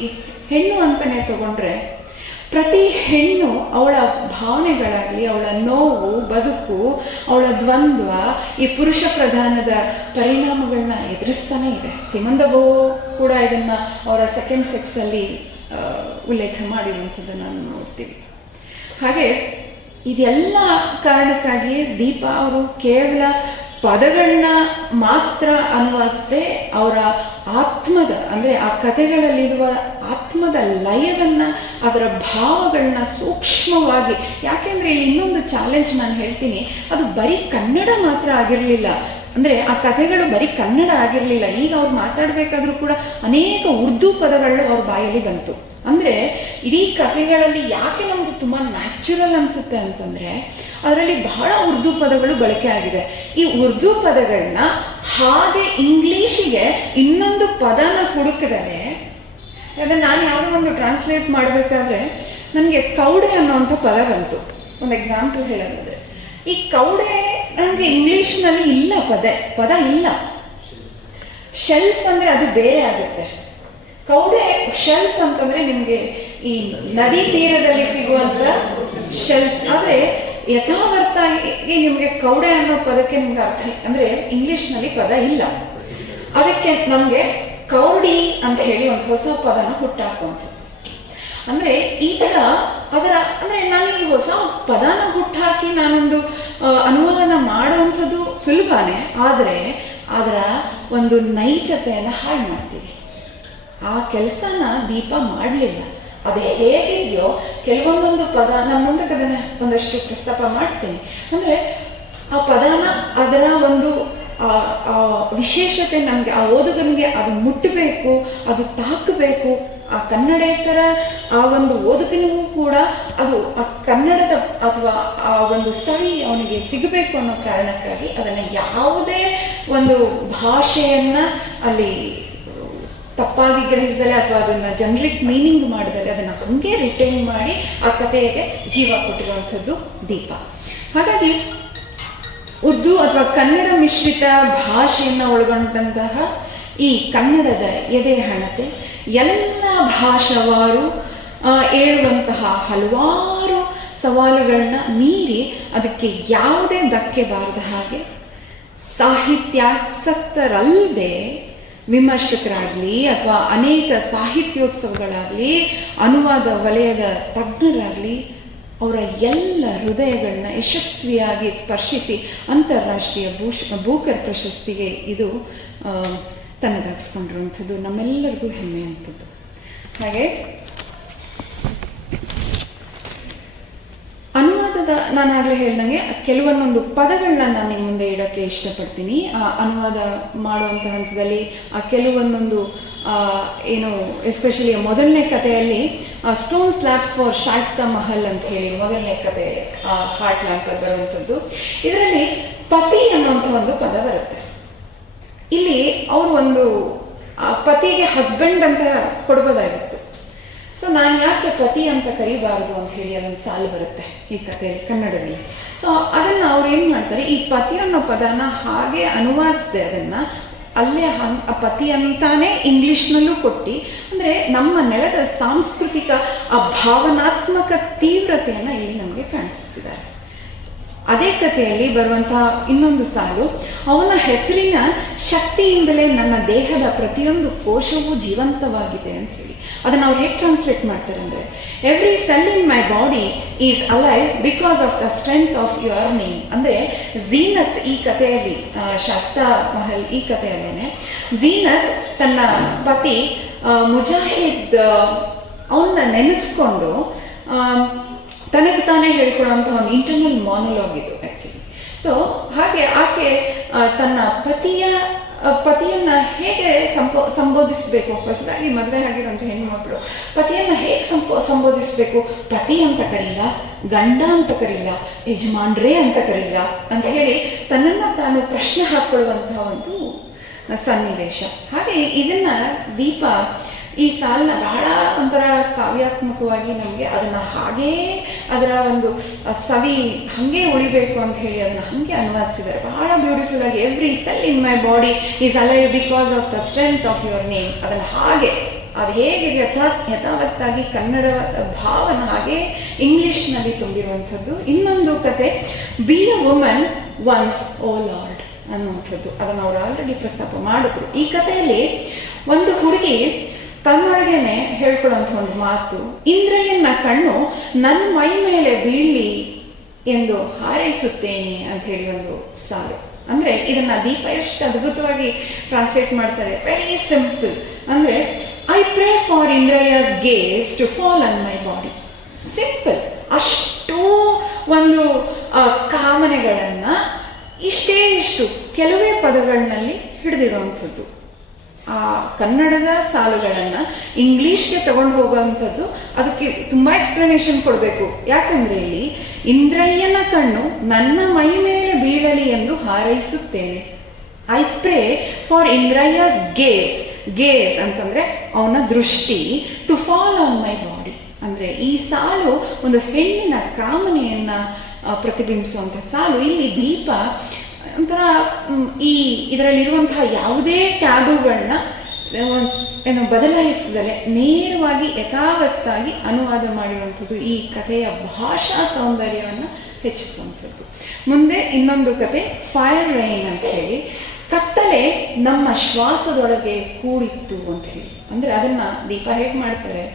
ಹೆಣ್ಣು ಅಂತಲೇ ತಗೊಂಡ್ರೆ ಪ್ರತಿ ಹೆಣ್ಣು ಅವಳ ಭಾವನೆಗಳಾಗಲಿ, ಅವಳ ನೋವು, ಬದುಕು, ಅವಳ ದ್ವಂದ್ವ, ಈ ಪುರುಷ ಪ್ರಧಾನದ ಪರಿಣಾಮಗಳನ್ನ ಎದುರಿಸ್ತಾನೆ ಇದೆ. ಸಿಮೋನ್ ದ ಬೋವರ್ ಕೂಡ ಇದನ್ನು ಅವರ ಸೆಕೆಂಡ್ ಸೆಕ್ಸಲ್ಲಿ ಉಲ್ಲೇಖ ಮಾಡಿರುವಂಥದ್ದನ್ನು ನಾವು ನೋಡ್ತೀವಿ. ಹಾಗೆ ಇದೆಲ್ಲ ಕಾರಣಕ್ಕಾಗಿ ದೀಪಾ ಅವರು ಕೇವಲ ಪದಗಳನ್ನ ಮಾತ್ರ ಅನುವಾದಿಸದೆ ಅವರ ಆತ್ಮದ, ಅಂದರೆ ಆ ಕಥೆಗಳಲ್ಲಿರುವ ಆತ್ಮದ ಲಯವನ್ನು, ಅದರ ಭಾವಗಳನ್ನ ಸೂಕ್ಷ್ಮವಾಗಿ, ಯಾಕೆಂದರೆ ಇಲ್ಲಿ ಇನ್ನೊಂದು ಚಾಲೆಂಜ್ ನಾನು ಹೇಳ್ತೀನಿ, ಅದು ಬರೀ ಕನ್ನಡ ಮಾತ್ರ ಆಗಿರಲಿಲ್ಲ. ಅಂದರೆ ಆ ಕಥೆಗಳು ಬರೀ ಕನ್ನಡ ಆಗಿರಲಿಲ್ಲ. ಈಗ ಅವ್ರು ಮಾತಾಡಬೇಕಾದ್ರೂ ಕೂಡ ಅನೇಕ ಉರ್ದು ಪದಗಳು ಅವ್ರ ಬಾಯಲ್ಲಿ ಬಂತು. ಅಂದರೆ ಇಡೀ ಕಥೆಗಳಲ್ಲಿ ಯಾಕೆ ನಮಗೆ ತುಂಬ ನ್ಯಾಚುರಲ್ ಅನಿಸುತ್ತೆ ಅಂತಂದರೆ ಅದರಲ್ಲಿ ಬಹಳ ಉರ್ದು ಪದಗಳು ಬಳಕೆ ಆಗಿದೆ. ಈ ಉರ್ದು ಪದಗಳನ್ನ ಹಾಗೆ ಇಂಗ್ಲೀಷಿಗೆ ಇನ್ನೊಂದು ಪದನ ಹುಡುಕಿದರೆ, ಅದನ್ನು ನಾನು ಯಾವುದೋ ಒಂದು ಟ್ರಾನ್ಸ್ಲೇಟ್ ಮಾಡಬೇಕಾದ್ರೆ ನನಗೆ ಕೌಡೆ ಅನ್ನೋವಂಥ ಪದ ಬಂತು. ಒಂದು ಎಕ್ಸಾಂಪಲ್ ಹೇಳೋದಾದರೆ, ಈ ಕೌಡೆ ನನಗೆ ಇಂಗ್ಲೀಷ್ನಲ್ಲಿ ಇಲ್ಲ, ಪದ ಇಲ್ಲ. ಶೆಲ್ಸ್ ಅಂದರೆ ಅದು ಬೇರೆ ಆಗುತ್ತೆ. ಕೌಡೆ ಶೆಲ್ಸ್ ಅಂತಂದ್ರೆ ನಿಮಗೆ ಈ ನದಿ ತೀರದಲ್ಲಿ ಸಿಗುವಂತ ಶೆಲ್ಸ್. ಆದರೆ ಯಥಾವತ್ತಾಗಿ ನಿಮಗೆ ಕೌಡೆ ಅನ್ನೋ ಪದಕ್ಕೆ ನಿಮ್ಗೆ ಅರ್ಥ, ಅಂದರೆ ಇಂಗ್ಲಿಷ್ನಲ್ಲಿ ಪದ ಇಲ್ಲ. ಅದಕ್ಕೆ ನಮಗೆ ಕೌಡಿ ಅಂತ ಹೇಳಿ ಒಂದು ಹೊಸ ಪದನ ಹುಟ್ಟಾಕುವಂಥದ್ದು. ಅಂದರೆ ಈ ಥರ ಅದರ, ಅಂದರೆ ನಾನೀಗ ಹೊಸ ಪದನ ಹುಟ್ಟಾಕಿ ನಾನೊಂದು ಅನುವಾದನ ಮಾಡುವಂಥದ್ದು ಸುಲಭನೇ, ಆದರೆ ಅದರ ಒಂದು ನೈಜತೆಯನ್ನು ಹಾಳು ಮಾಡ್ತೀವಿ. ಆ ಕೆಲಸನ ದೀಪಾ ಮಾಡಲಿಲ್ಲ. ಅದು ಹೇಗಿದೆಯೋ ಕೆಲವೊಂದೊಂದು ಪದ ನಾನು ಮುಂದಕ್ಕೆ ಅದನ್ನು ಒಂದಷ್ಟು ಪ್ರಸ್ತಾಪ ಮಾಡ್ತೀನಿ. ಅಂದರೆ ಆ ಪದನ, ಅದರ ಒಂದು ವಿಶೇಷತೆ ನಮಗೆ, ಆ ಓದುಗನಿಗೆ ಅದು ಮುಟ್ಟಬೇಕು, ಅದು ತಾಕಬೇಕು. ಆ ಕನ್ನಡೇತರ ಆ ಒಂದು ಓದುಗನಿಗೂ ಕೂಡ ಅದು ಆ ಕನ್ನಡದ ಅಥವಾ ಆ ಒಂದು ಸವಿ ಅವನಿಗೆ ಸಿಗಬೇಕು ಅನ್ನೋ ಕಾರಣಕ್ಕಾಗಿ ಅದನ್ನು ಯಾವುದೇ ಒಂದು ಭಾಷೆಯನ್ನು ಅಲ್ಲಿ ತಪ್ಪಾಗಿ ಗ್ರಹಿಸಿದರೆ ಅಥವಾ ಅದನ್ನು ಜನರಿಕ್ ಮೀನಿಂಗ್ ಮಾಡಿದರೆ ಅದನ್ನು ಹಂಗೆ ರಿಟೈನ್ ಮಾಡಿ ಆ ಕಥೆಗೆ ಜೀವ ಕೊಟ್ಟಿರುವಂಥದ್ದು ದೀಪಾ. ಹಾಗಾಗಿ ಉರ್ದು ಅಥವಾ ಕನ್ನಡ ಮಿಶ್ರಿತ ಭಾಷೆಯನ್ನು ಒಳಗೊಂಡಂತಹ ಈ ಕನ್ನಡದ ಎದೆ ಹಣತೆ ಎಲ್ಲ ಭಾಷಾವಾರು ಏಳುವಂತಹ ಹಲವಾರು ಸವಾಲುಗಳನ್ನ ಮೀರಿ ಅದಕ್ಕೆ ಯಾವುದೇ ಧಕ್ಕೆ ಬಾರದ ಹಾಗೆ ಸಾಹಿತ್ಯಾಸಕ್ತರಲ್ಲದೆ ವಿಮರ್ಶಕರಾಗಲಿ ಅಥವಾ ಅನೇಕ ಸಾಹಿತ್ಯೋತ್ಸವಗಳಾಗಲಿ ಅನುವಾದ ವಲಯದ ತಜ್ಞರಾಗಲಿ ಅವರ ಎಲ್ಲ ಹೃದಯಗಳನ್ನ ಯಶಸ್ವಿಯಾಗಿ ಸ್ಪರ್ಶಿಸಿ ಅಂತಾರಾಷ್ಟ್ರೀಯ ಬೂಕರ್ ಪ್ರಶಸ್ತಿಗೆ ಇದು ತನ್ನದಾಗಿಸ್ಕೊಂಡಿರುವಂಥದ್ದು ನಮ್ಮೆಲ್ಲರಿಗೂ ಹೆಮ್ಮೆಯುವಂಥದ್ದು. ಹಾಗೆ ಅನುವಾದದ, ನಾನಾಗಲೇ ಹೇಳ್ದಂಗೆ ಕೆಲವೊಂದೊಂದು ಪದಗಳನ್ನ ನಾನು ನಿಮ್ಮ ಮುಂದೆ ಇಡೋಕ್ಕೆ ಇಷ್ಟಪಡ್ತೀನಿ. ಆ ಅನುವಾದ ಮಾಡುವಂಥ ಹಂತದಲ್ಲಿ ಆ ಕೆಲವೊಂದೊಂದು ಏನು ಎಸ್ಪೆಷಲಿ ಮೊದಲನೇ ಕಥೆಯಲ್ಲಿ stone slabs for Shaista Mahal ಅಂತ ಹೇಳಿ ಮೊದಲನೇ ಕಥೆ ಹಾರ್ಟ್ ಲ್ಯಾಂಪಲ್ಲಿ ಬರುವಂಥದ್ದು. ಇದರಲ್ಲಿ ಪತಿ ಅನ್ನುವಂಥ ಒಂದು ಪದ ಬರುತ್ತೆ. ಇಲ್ಲಿ ಅವರು ಒಂದು ಪತಿಗೆ ಹಸ್ಬೆಂಡ್ ಅಂತ ಕೊಡ್ಬೋದಾಗಿತ್ತು. ಸೊ ನಾನು ಯಾಕೆ ಪತಿ ಅಂತ ಕರಿಬಾರದು ಅಂತ ಹೇಳಿ ಅದೊಂದು ಸಾಲು ಬರುತ್ತೆ ಈ ಕಥೆಯಲ್ಲಿ ಕನ್ನಡದಲ್ಲಿ. ಸೊ ಅದನ್ನು ಅವ್ರು ಏನು ಮಾಡ್ತಾರೆ, ಈ ಪತಿ ಅನ್ನೋ ಪದನ ಹಾಗೆ ಅನುವಾದಿಸದೆ ಅದನ್ನು ಅಲ್ಲೇ ಪತಿ ಅಂತಾನೆ ಇಂಗ್ಲಿಷ್ನಲ್ಲೂ ಕೊಟ್ಟು, ಅಂದರೆ ನಮ್ಮ ನೆಲದ ಸಾಂಸ್ಕೃತಿಕ ಆ ಭಾವನಾತ್ಮಕ ತೀವ್ರತೆಯನ್ನು ಇಲ್ಲಿ ನಮಗೆ ಕಾಣಿಸಿದ್ದಾರೆ. ಅದೇ ಕಥೆಯಲ್ಲಿ ಬರುವಂತಹ ಇನ್ನೊಂದು ಸಾಲು, ಅವನ ಹೆಸರಿನ ಶಕ್ತಿಯಿಂದಲೇ ನನ್ನ ದೇಹದ ಪ್ರತಿಯೊಂದು ಕೋಶವೂ ಜೀವಂತವಾಗಿದೆ ಅಂತ ಹೇಳಿ. ಅದನ್ನು ಅವ್ರು ಹೇಗೆ ಟ್ರಾನ್ಸ್ಲೇಟ್ ಮಾಡ್ತಾರೆ ಅಂದರೆ, every cell in my body is alive because of the strength of your name. ಅಂದರೆ ಝೀನತ್ ಈ ಕಥೆಯಲ್ಲಿ, ಶಾಸ್ತಾ ಮಹಲ್ ಈ ಕಥೆಯಲ್ಲೇನೆ ಝೀನತ್ ತನ್ನ ಪತಿ ಮುಜಾಹಿದ್ ಅವನ್ನ ನೆನೆಸ್ಕೊಂಡು ತನಗೆ ತಾನೇ ಹೇಳ್ಕೊಳ್ಳುವಂಥ ಒಂದು ಇಂಟರ್ನಲ್ ಮಾನೋಲಾಗ್ ಇದು ಆ್ಯಕ್ಚುಲಿ. ಸೊ ಹಾಗೆ ಆಕೆ ತನ್ನ ಪತಿಯನ್ನ ಹೇಗೆ ಸಂಬೋಧಿಸಬೇಕು, ಹೊಸದಾಗಿ ಮದುವೆ ಆಗಿರುವಂಥ ಹೆಣ್ಣುಮಕ್ಕಳು ಪತಿಯನ್ನು ಹೇಗೆ ಸಂಬೋಧಿಸಬೇಕು, ಪತಿ ಅಂತ ಕರೀಲ್ಲ, ಗಂಡ ಅಂತ ಕರೀಲ್ಲ, ಯಜಮಾನ್ರೇ ಅಂತ ಕರೀಲ್ಲ ಅಂತ ಹೇಳಿ ತನ್ನನ್ನು ತಾನು ಪ್ರಶ್ನೆ ಹಾಕ್ಕೊಳ್ಳುವಂತಹ ಒಂದು ಸನ್ನಿವೇಶ. ಹಾಗೆ ಇದನ್ನ ದೀಪಾ ಈ ಸಾಲನ್ನ ಬಹಳ ಒಂಥರ ಕಾವ್ಯಾತ್ಮಕವಾಗಿ ನಮಗೆ ಅದನ್ನು ಹಾಗೇ ಅದರ ಒಂದು ಸವಿ ಹಾಗೆ ಉಳಿಬೇಕು ಅಂತ ಹೇಳಿ ಅದನ್ನು ಹಾಗೆ ಅನುವಾದಿಸಿದ್ದಾರೆ. ಬಹಳ ಬ್ಯೂಟಿಫುಲ್ ಆಗಿ every cell in my body is alive because of the strength of your name. ಅದನ್ನು ಹಾಗೆ ಅದು ಹೇಗಿದೆ ಯಥಾವತ್ತಾಗಿ ಕನ್ನಡ ಭಾವನ ಹಾಗೆ ಇಂಗ್ಲಿಷ್ನಲ್ಲಿ ತುಂಬಿರುವಂಥದ್ದು. ಇನ್ನೊಂದು ಕತೆ be a woman once O Lord ಅನ್ನುವಂಥದ್ದು. ಅದನ್ನು ಅವರು ಆಲ್ರೆಡಿ ಪ್ರಸ್ತಾಪ ಮಾಡಿದ್ರು. ಈ ಕಥೆಯಲ್ಲಿ ಒಂದು ಹುಡುಗಿ ತನ್ನೊಳಗೇನೆ ಹೇಳ್ಕೊಳ್ಳುವಂಥ ಒಂದು ಮಾತು, ಇಂದ್ರಯ್ಯನ ಕಣ್ಣು ನನ್ನ ಮೈ ಮೇಲೆ ಬೀಳಲಿ ಎಂದು ಹಾರೈಸುತ್ತೇನೆ ಅಂತ ಹೇಳಿ ಒಂದು ಸಾಲು. ಅಂದ್ರೆ ಇದನ್ನ ದೀಪ ಎಷ್ಟು ಅದ್ಭುತವಾಗಿ ಟ್ರಾನ್ಸ್ಲೇಟ್ ಮಾಡ್ತಾರೆ. Very simple. ಅಂದ್ರೆ I pray for Indra's gaze to fall on my body. Simple. ಅಷ್ಟು ಒಂದು ಕಾಮನೆಗಳನ್ನ ಇಷ್ಟು ಕೆಲವೇ ಪದಗಳಲ್ಲಿ ಹಿಡಿದಿಡುವಂಥದ್ದು. ಆ ಕನ್ನಡದ ಸಾಲುಗಳನ್ನು ಇಂಗ್ಲಿಷ್ಗೆ ತಗೊಂಡು ಹೋಗುವಂಥದ್ದು, ಅದಕ್ಕೆ ತುಂಬ ಎಕ್ಸ್ಪ್ಲನೇಷನ್ ಕೊಡಬೇಕು. ಯಾಕಂದ್ರೆ ಇಲ್ಲಿ ಇಂದ್ರಯ್ಯನ ಕಣ್ಣು ನನ್ನ ಮೈ ಮೇಲೆ ಬೀಳಲಿ ಎಂದು ಹಾರೈಸುತ್ತೇನೆ. I pray for Indra's gaze. Gaze ಅಂತಂದ್ರೆ ಅವನ ದೃಷ್ಟಿ. To fall on my body ಅಂದ್ರೆ ಈ ಸಾಲು ಒಂದು ಹೆಣ್ಣಿನ ಕಾಮನೆಯನ್ನ ಪ್ರತಿಬಿಂಬಿಸುವಂಥ ಸಾಲು. ಇಲ್ಲಿ ದೀಪ ಒಂಥರ ಇದರಲ್ಲಿರುವಂತಹ ಯಾವುದೇ ಟ್ಯಾಬುಗಳನ್ನ ಬದಲಾಯಿಸಿದರೆ ನೇರವಾಗಿ ಯಥಾವತ್ತಾಗಿ ಅನುವಾದ ಮಾಡಿರುವಂಥದ್ದು ಈ ಕಥೆಯ ಭಾಷಾ ಸೌಂದರ್ಯವನ್ನು ಹೆಚ್ಚಿಸುವಂಥದ್ದು. ಮುಂದೆ ಇನ್ನೊಂದು ಕತೆ ಫೈರ್ ರೈನ್ ಅಂತ ಹೇಳಿ, ಕತ್ತಲೆ ನಮ್ಮ ಶ್ವಾಸದೊಳಗೆ ಕೂಡಿತ್ತು ಅಂತ ಹೇಳಿ. ಅಂದ್ರೆ ಅದನ್ನ ದೀಪ ಹೇಗೆ ಮಾಡ್ತಾರೆ,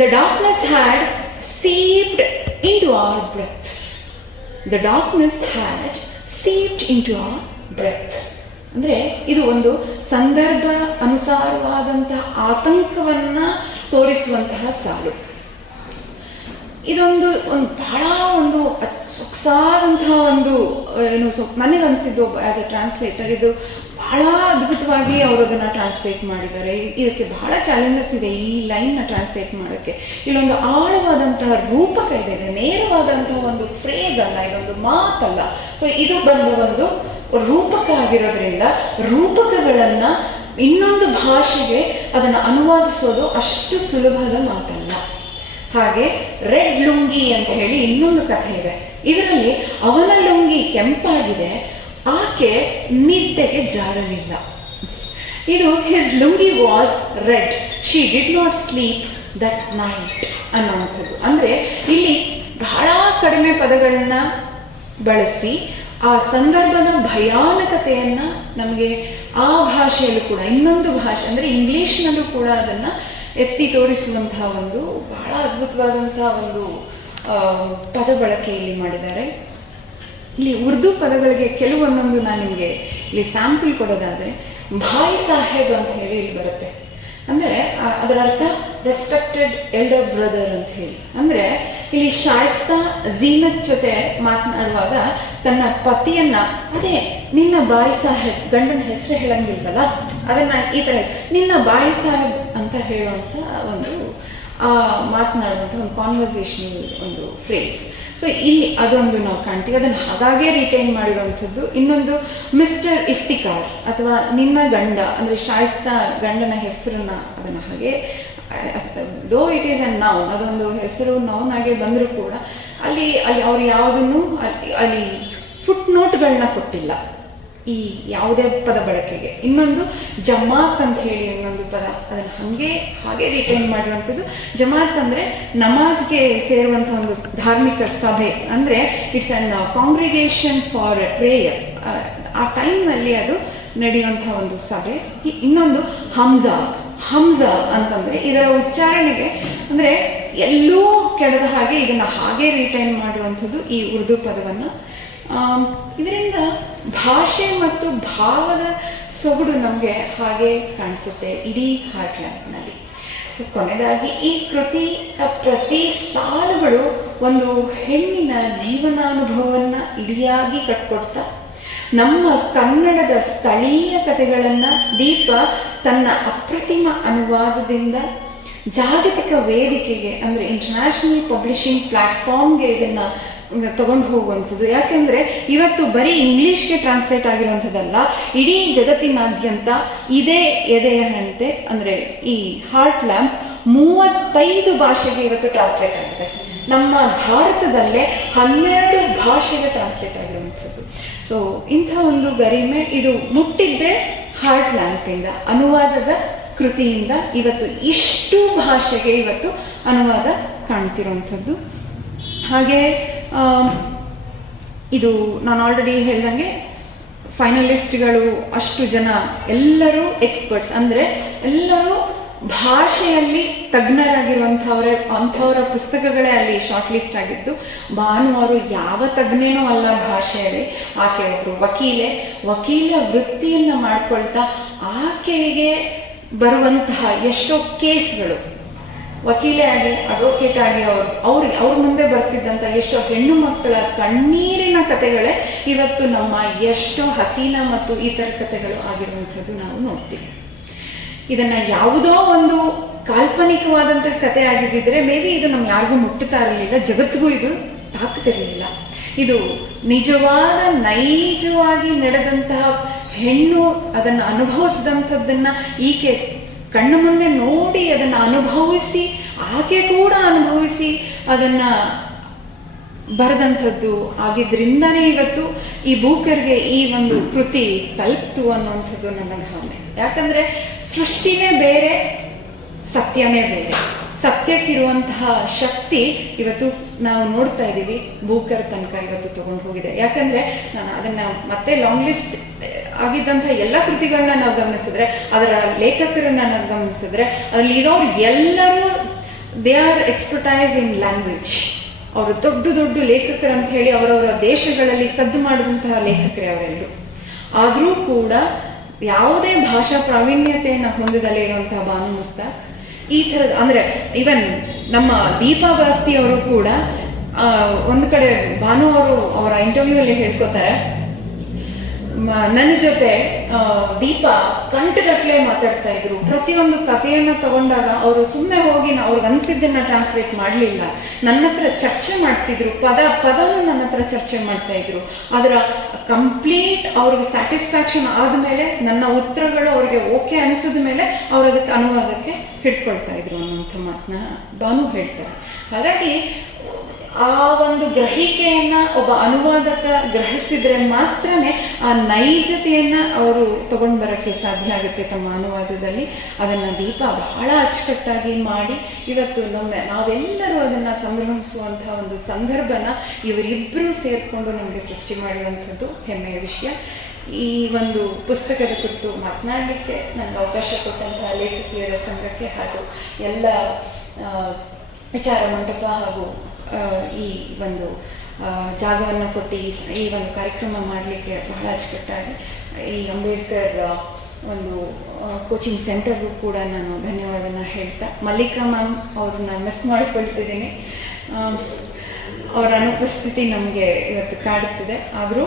the darkness had seeped into our breath. The darkness had seeped into our breath ಅಂದ್ರೆ ಇದು ಒಂದು ಸಂದರ್ಭ ಅನುಸಾರವಾದಂತಹ ಆತಂಕವನ್ನ ತೋರಿಸುವಂತಹ ಸಾಲು. ಇದೊಂದು ಬಹಳ ಒಂದು ಸೊಗಸಾದಂತಹ ಒಂದು ಏನು ನನಗನ್ಸಿದ್ದು ಆಸ್ ಎ ಟ್ರಾನ್ಸ್ಲೇಟರ್, ಇದು ಬಹಳ ಅದ್ಭುತವಾಗಿ ಅವರು ಅದನ್ನ ಟ್ರಾನ್ಸ್ಲೇಟ್ ಮಾಡಿದ್ದಾರೆ. ಇದಕ್ಕೆ ಬಹಳ ಚಾಲೆಂಜಸ್ ಇದೆ ಈ ಲೈನ್ ನ ಟ್ರಾನ್ಸ್ಲೇಟ್ ಮಾಡೋಕ್ಕೆ. ಇಲ್ಲೊಂದು ಆಳವಾದಂತಹ ರೂಪಕ ಇದೆ, ನೇರವಾದಂತಹ ಒಂದು ಫ್ರೇಸ್ ಅಲ್ಲ, ಇದೊಂದು ಮಾತಲ್ಲ. ಸೊ ಇದು ಬಂದು ಒಂದು ರೂಪಕ ಆಗಿರೋದ್ರಿಂದ ರೂಪಕಗಳನ್ನ ಇನ್ನೊಂದು ಭಾಷೆಗೆ ಅದನ್ನು ಅನುವಾದಿಸೋದು ಅಷ್ಟು ಸುಲಭದ ಮಾತಲ್ಲ. ಹಾಗೆ ರೆಡ್ ಲುಂಗಿ ಅಂತ ಹೇಳಿ ಇನ್ನೊಂದು ಕಥೆ ಇದೆ. ಇದರಲ್ಲಿ ಅವನ ಲುಂಗಿ ಕೆಂಪಾಗಿದೆ, ಆಕೆ ನಿದ್ದೆಗೆ ಜಾರಲಿಲ್ಲ. ಇದು his lungi was red, she did not sleep that night ಅನ್ನುವಂಥದ್ದು. ಅಂದ್ರೆ ಇಲ್ಲಿ ಬಹಳ ಕಡಿಮೆ ಪದಗಳನ್ನ ಬಳಸಿ ಆ ಸಂದರ್ಭದ ಭಯಾನಕತೆಯನ್ನ ನಮಗೆ ಆ ಭಾಷೆಯಲ್ಲೂ ಕೂಡ, ಇನ್ನೊಂದು ಭಾಷೆ ಅಂದ್ರೆ ಇಂಗ್ಲಿಷ್ನಲ್ಲೂ ಕೂಡ ಅದನ್ನ ಎತ್ತಿ ತೋರಿಸುವಂತಹ ಒಂದು ಬಹಳ ಅದ್ಭುತವಾದಂತಹ ಒಂದು ಪದ ಬಳಕೆ ಇಲ್ಲಿ ಮಾಡಿದ್ದಾರೆ. ಇಲ್ಲಿ ಉರ್ದು ಪದಗಳಿಗೆ ಕೆಲವೊಂದೊಂದು ನಾನು ನಿಮಗೆ ಇಲ್ಲಿ ಸ್ಯಾಂಪಲ್ ಕೊಡೋದಾದ್ರೆ, ಭಾಯ್ ಸಾಹೇಬ್ ಅಂತ ಹೇಳಿ ಇಲ್ಲಿ ಬರುತ್ತೆ. ಅಂದ್ರೆ ಅದರ ಅರ್ಥ ರೆಸ್ಪೆಕ್ಟೆಡ್ ಎಲ್ಡರ್ ಬ್ರದರ್ ಅಂತ ಹೇಳಿ. ಅಂದ್ರೆ ಇಲ್ಲಿ ಶಾಯಿಸ್ತಾ ಝೀನತ್ ಜೊತೆ ಮಾತನಾಡುವಾಗ ತನ್ನ ಪತಿಯನ್ನ, ಅದೇ ನಿನ್ನ ಬಾಯಿ ಸಾಹೇಬ್, ಗಂಡನ ಹೆಸರು ಹೇಳಂಗಿಲ್ವಲ್ಲ, ಅದನ್ನ ಈ ತರ ನಿನ್ನ ಬಾಯಿ ಸಾಹೇಬ್ ಅಂತ ಹೇಳುವಂತ ಒಂದು ಮಾತನಾಡುವಂಥ ಒಂದು ಕಾನ್ವರ್ಸೇಷನಲ್ ಒಂದು ಫ್ರೇಸ್. ಸೊ ಇಲ್ಲಿ ಅದೊಂದು ನಾವು ಕಾಣ್ತೀವಿ, ಅದನ್ನು ಹಾಗಾಗೆ ರಿಟೈನ್ ಮಾಡಿರುವಂಥದ್ದು. ಇನ್ನೊಂದು ಮಿಸ್ಟರ್ ಇಫ್ತಿಕಾರ್ ಅಥವಾ ನಿನ್ನ ಗಂಡ, ಅಂದರೆ ಶಾಯಿಸ್ತಾ ಗಂಡನ ಹೆಸರನ್ನ ಅದನ್ನು ಹಾಗೆ, though it is a noun, ಅದೊಂದು ಹೆಸರು ನೌನ್ ಆಗಿ ಬಂದರೂ ಕೂಡ ಅಲ್ಲಿ ಅವ್ರು ಯಾವುದನ್ನು ಅಲ್ಲಿ ಫುಟ್ ನೋಟ್ಗಳನ್ನ ಕೊಟ್ಟಿಲ್ಲ ಈ ಯಾವುದೇ ಪದ ಬಳಕೆಗೆ. ಇನ್ನೊಂದು ಜಮಾತ್ ಅಂತ ಹೇಳಿ ಇನ್ನೊಂದು ಪದ, ಅದನ್ನು ಹಾಗೆ ರಿಟೈನ್ ಮಾಡಿರುವಂಥದ್ದು. ಜಮಾತ್ ಅಂದರೆ ನಮಾಜ್ಗೆ ಸೇರುವಂಥ ಒಂದು ಧಾರ್ಮಿಕ ಸಭೆ, ಅಂದರೆ it's an congregation for prayer. ಆ ಟೈಮ್ನಲ್ಲಿ ಅದು ನಡೆಯುವಂಥ ಒಂದು ಸಭೆ. ಇನ್ನೊಂದು ಹಮ್ಜಾ ಅಂತಂದರೆ ಇದರ ಉಚ್ಚಾರಣೆಗೆ ಅಂದರೆ ಎಲ್ಲೂ ಕೆಡದ ಹಾಗೆ ಇದನ್ನು ಹಾಗೆ ರಿಟೈನ್ ಮಾಡಿರುವಂಥದ್ದು ಈ ಉರ್ದು ಪದವನ್ನು. ಇದರಿಂದ ಭಾಷೆ ಮತ್ತು ಭಾವದ ಸೊಗಡು ನಮಗೆ ಹಾಗೆ ಕಾಣಿಸುತ್ತೆ ಇಡೀ ಹಾರ್ಟ್ಲ್ಯಾಂಡ್ನಲ್ಲಿ. ಸೊ ಕೊನೆಯದಾಗಿ ಈ ಕೃತಿಯ ಪ್ರತಿ ಸಾಲುಗಳು ಒಂದು ಹೆಣ್ಣಿನ ಜೀವನಾನುಭವವನ್ನು ಇಡಿಯಾಗಿ ಕಟ್ಕೊಡ್ತಾ ನಮ್ಮ ಕನ್ನಡದ ಸ್ಥಳೀಯ ಕಥೆಗಳನ್ನು ದೀಪ ತನ್ನ ಅಪ್ರತಿಮ ಅನುವಾದದಿಂದ ಜಾಗತಿಕ ವೇದಿಕೆಗೆ, ಅಂದರೆ ಇಂಟರ್ನ್ಯಾಷನಲ್ ಪಬ್ಲಿಷಿಂಗ್ ಪ್ಲಾಟ್ಫಾರ್ಮ್ಗೆ ಇದನ್ನು ತಗೊಂಡು ಹೋಗುವಂಥದ್ದು. ಯಾಕೆಂದರೆ ಇವತ್ತು ಬರೀ ಇಂಗ್ಲೀಷ್ಗೆ ಟ್ರಾನ್ಸ್ಲೇಟ್ ಆಗಿರುವಂಥದ್ದಲ್ಲ, ಇಡೀ ಜಗತ್ತಿನಾದ್ಯಂತ ಇದೇ ಎದೆಯ ಹಣತೆ ಅಂದರೆ ಈ ಹಾರ್ಟ್ ಲ್ಯಾಂಪ್ 35 ಭಾಷೆಗೆ ಇವತ್ತು ಟ್ರಾನ್ಸ್ಲೇಟ್ ಆಗಿದೆ. ನಮ್ಮ ಭಾರತದಲ್ಲೇ 12 ಭಾಷೆಗೆ ಟ್ರಾನ್ಸ್ಲೇಟ್ ಆಗಿರುವಂಥದ್ದು. ಸೊ ಇಂಥ ಒಂದು ಗರಿಮೆ ಇದು ಮುಟ್ಟಿದ್ದೇ ಹಾರ್ಟ್ ಲ್ಯಾಂಪಿಂದ, ಅನುವಾದದ ಕೃತಿಯಿಂದ ಇವತ್ತು ಇಷ್ಟು ಭಾಷೆಗೆ ಇವತ್ತು ಅನುವಾದ ಕಾಣ್ತಿರುವಂಥದ್ದು. ಹಾಗೆ ಇದು ನಾನು ಆಲ್ರೆಡಿ ಹೇಳ್ದಂಗೆ ಫೈನಲಿಸ್ಟ್ಗಳು ಅಷ್ಟು ಜನ ಎಲ್ಲರೂ ಎಕ್ಸ್ಪರ್ಟ್ಸ್, ಅಂದರೆ ಎಲ್ಲರೂ ಭಾಷೆಯಲ್ಲಿ ಅಂಥವರ ಪುಸ್ತಕಗಳೇ ಅಲ್ಲಿ ಶಾರ್ಟ್ ಲಿಸ್ಟ್ ಆಗಿದ್ದು. ಭಾನು ಅವರು ಯಾವ ತಜ್ಞನೂ ಅಲ್ಲ ಭಾಷೆಯಲ್ಲಿ, ಆಕೆ ಒಬ್ಬರು ವಕೀಲ ವೃತ್ತಿಯನ್ನು ಮಾಡ್ಕೊಳ್ತಾ ಆಕೆಗೆ ಬರುವಂತಹ ಎಷ್ಟೋ ಕೇಸ್ಗಳು, ವಕೀಲೆ ಆಗಿ ಅಡ್ವೊಕೇಟ್ ಆಗಿ ಅವ್ರ ಮುಂದೆ ಬರ್ತಿದ್ದಂಥ ಎಷ್ಟೋ ಹೆಣ್ಣು ಮಕ್ಕಳ ಕಣ್ಣೀರಿನ ಕಥೆಗಳೇ ಇವತ್ತು ನಮ್ಮ ಎಷ್ಟೋ ಹಸೀನಾ ಮತ್ತು ಇತರ ಕಥೆಗಳು ಆಗಿರುವಂಥದ್ದು ನಾವು ನೋಡ್ತೀವಿ. ಇದನ್ನ ಯಾವುದೋ ಒಂದು ಕಾಲ್ಪನಿಕವಾದಂಥ ಕಥೆ ಆಗಿದ್ದಿದ್ರೆ ಮೇ ಬಿ ಇದು ನಮ್ಗೆ ಯಾರಿಗೂ ಮುಟ್ಟುತ್ತಾ ಇರಲಿಲ್ಲ, ಜಗತ್ತಿಗೂ ಇದು ತಾಕುತ್ತಿರಲಿಲ್ಲ. ಇದು ನೈಜವಾಗಿ ನಡೆದಂತಹ ಹೆಣ್ಣು ಅದನ್ನು ಅನುಭವಿಸಿದಂಥದ್ದನ್ನ ಈಕೆ ಕಣ್ಣು ಮುಂದೆ ನೋಡಿ ಅದನ್ನು ಅನುಭವಿಸಿ, ಆಕೆ ಕೂಡ ಅನುಭವಿಸಿ ಅದನ್ನ ಬರೆದಂಥದ್ದು ಆಗಿದ್ರಿಂದಾನೇ ಇವತ್ತು ಈ ಬೂಕರ್ಗೆ ಈ ಒಂದು ಕೃತಿ ತಲುಪ್ತು ಅನ್ನುವಂಥದ್ದು ನನ್ನ ಭಾವನೆ. ಯಾಕಂದ್ರೆ ಸೃಷ್ಟಿನೇ ಬೇರೆ, ಸತ್ಯನೇ ಬೇರೆ. ಸತ್ಯಕ್ಕಿರುವಂತಹ ಶಕ್ತಿ ಇವತ್ತು ನಾವು ನೋಡ್ತಾ ಇದ್ದೀವಿ ಬೂಕರ್ ತನಕ ಇವತ್ತು ತಗೊಂಡು ಹೋಗಿದೆ. ಯಾಕಂದ್ರೆ ನಾನು ಅದನ್ನ ಮತ್ತೆ ಲಾಂಗ್ ಲಿಸ್ಟ್ ಆಗಿದ್ದಂತಹ ಎಲ್ಲ ಕೃತಿಗಳನ್ನ ನಾವು ಗಮನಿಸಿದ್ರೆ, ಅದರ ಲೇಖಕರನ್ನ ನಾವು ಗಮನಿಸಿದ್ರೆ, ಅಲ್ಲಿರೋರು ಎಲ್ಲರೂ they are expertise in language. ಅವರು ದೊಡ್ಡ ಲೇಖಕರು ಅಂತ ಹೇಳಿ ಅವರವರ ದೇಶಗಳಲ್ಲಿ ಸದ್ದು ಮಾಡಿದಂತಹ ಲೇಖಕರೇ ಅವರೆಲ್ಲರೂ. ಆದರೂ ಕೂಡ ಯಾವುದೇ ಭಾಷಾ ಪ್ರಾವೀಣ್ಯತೆಯನ್ನು ಹೊಂದದಲ್ಲೇ ಇರುವಂತಹ ಬಾನು ಮುಸ್ತಾಕ್ ಈ ಥರದ, ಅಂದ್ರೆ ಈವನ್ ನಮ್ಮ ದೀಪಾ ಬಾಸ್ತಿ ಅವರು ಕೂಡ ಒಂದು ಕಡೆ ಭಾನು ಅವರು ಅವರ ಇಂಟರ್ವ್ಯೂ ಅಲ್ಲಿ ಹೇಳ್ಕೊತಾರೆ, ನನ್ನ ಜೊತೆ ದೀಪಾ ಕಂಠಗಟ್ಲೆ ಮಾತಾಡ್ತಾ ಇದ್ರು. ಪ್ರತಿಯೊಂದು ಕಥೆಯನ್ನ ತಗೊಂಡಾಗ ಅವರು ಸುಮ್ಮನೆ ಹೋಗಿ ಅವ್ರಿಗೆ ಅನ್ಸಿದ್ದನ್ನ ಟ್ರಾನ್ಸ್ಲೇಟ್ ಮಾಡಲಿಲ್ಲ, ನನ್ನ ಹತ್ರ ಚರ್ಚೆ ಮಾಡ್ತಿದ್ರು, ಪದವನ್ನು ನನ್ನ ಹತ್ರ ಚರ್ಚೆ ಮಾಡ್ತಾ ಇದ್ರು. ಅದರ ಕಂಪ್ಲೀಟ್ ಅವ್ರಿಗೆ ಸ್ಯಾಟಿಸ್ಫ್ಯಾಕ್ಷನ್ ಆದ್ಮೇಲೆ, ನನ್ನ ಉತ್ತರಗಳು ಅವ್ರಿಗೆ ಓಕೆ ಅನ್ಸಿದ ಮೇಲೆ ಅವ್ರು ಅದಕ್ಕೆ ಅನುವಾದಕ್ಕೆ ಹಿಡ್ಕೊಳ್ತಾ ಇದ್ರು ಅನ್ನುವಂಥ ಮಾತನ್ನ ಭಾನು ಹೇಳ್ತಾರೆ. ಹಾಗಾಗಿ ಆ ಒಂದು ಗ್ರಹಿಕೆಯನ್ನ ಒಬ್ಬ ಅನುವಾದಕ ಗ್ರಹಿಸಿದ್ರೆ ಮಾತ್ರನೇ ಆ ನೈಜತೆಯನ್ನ ಅವರು ತಗೊಂಡು ಬರೋಕ್ಕೆ ಸಾಧ್ಯ ಆಗುತ್ತೆ ತಮ್ಮ ಅನುವಾದದಲ್ಲಿ. ಅದನ್ನ ದೀಪಾ ಬಹಳ ಅಚ್ಚುಕಟ್ಟಾಗಿ ಮಾಡಿ ಇವತ್ತು ನಾವೆಲ್ಲರೂ ಅದನ್ನ ಸಂಭ್ರಮಿಸುವಂತಹ ಒಂದು ಸಂದರ್ಭನ ಇವರಿಬ್ಬರೂ ಸೇರ್ಕೊಂಡು ನಮಗೆ ಸೃಷ್ಟಿ ಮಾಡಿರುವಂಥದ್ದು ಹೆಮ್ಮೆಯ ವಿಷಯ. ಈ ಒಂದು ಪುಸ್ತಕದ ಕುರಿತು ಮಾತನಾಡಲಿಕ್ಕೆ ನನಗೆ ಅವಕಾಶ ಕೊಟ್ಟಂತಹ ಲೇಖಕಿಯರ ಸಂಘಕ್ಕೆ ಹಾಗೂ ಎಲ್ಲ ವಿಚಾರ ಮಂಟಪ ಹಾಗೂ ಈ ಒಂದು ಜಾಗವನ್ನು ಕೊಟ್ಟು ಈ ಒಂದು ಕಾರ್ಯಕ್ರಮ ಮಾಡಲಿಕ್ಕೆ ಬಹಳ ಅಚ್ಚುಕಟ್ಟಾಗಿ ಈ ಅಂಬೇಡ್ಕರ್ ಒಂದು ಕೋಚಿಂಗ್ ಸೆಂಟರ್ಗೂ ಕೂಡ ನಾನು ಧನ್ಯವಾದನ ಹೇಳ್ತಾ, ಮಲ್ಲಿಕಾ ಮ್ಯಾಮ್ ಅವ್ರನ್ನ ಮಿಸ್ ಮಾಡ್ಕೊಳ್ತಿದ್ದೀನಿ. ಅವರ ಅನುಪಸ್ಥಿತಿ ನಮಗೆ ಇವತ್ತು ಕಾಡುತ್ತಿದೆ. ಆದರೂ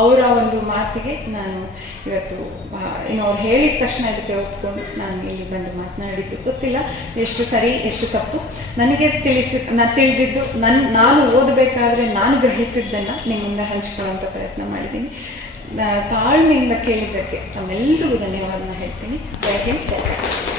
ಅವರ ಒಂದು ಮಾತಿಗೆ ನಾನು ಇವತ್ತು ಅವ್ರು ಹೇಳಿದ ತಕ್ಷಣ ಇದಕ್ಕೆ ಒಪ್ಕೊಂಡು ನಾನು ಇಲ್ಲಿ ಬಂದು ಮಾತನಾಡಿದ್ದು. ಗೊತ್ತಿಲ್ಲ ಎಷ್ಟು ಸರಿ ಎಷ್ಟು ತಪ್ಪು, ನನಗೆ ತಿಳಿದಿದ್ದು ನಾನು ಓದಬೇಕಾದ್ರೆ ನಾನು ಗ್ರಹಿಸಿದ್ದನ್ನು ನಿಮ್ಮ ಮುಂದೆ ಹಂಚ್ಕೊಳ್ಳೋಂಥ ಪ್ರಯತ್ನ ಮಾಡಿದ್ದೀನಿ. ತಾಳ್ಮೆಯಿಂದ ಕೇಳಿದ್ದಕ್ಕೆ ತಮ್ಮೆಲ್ಲರಿಗೂ ಧನ್ಯವಾದನ ಹೇಳ್ತೀನಿ. ಜೈ ಹಿಂದ್, ಜೈ ಭಾರತ್.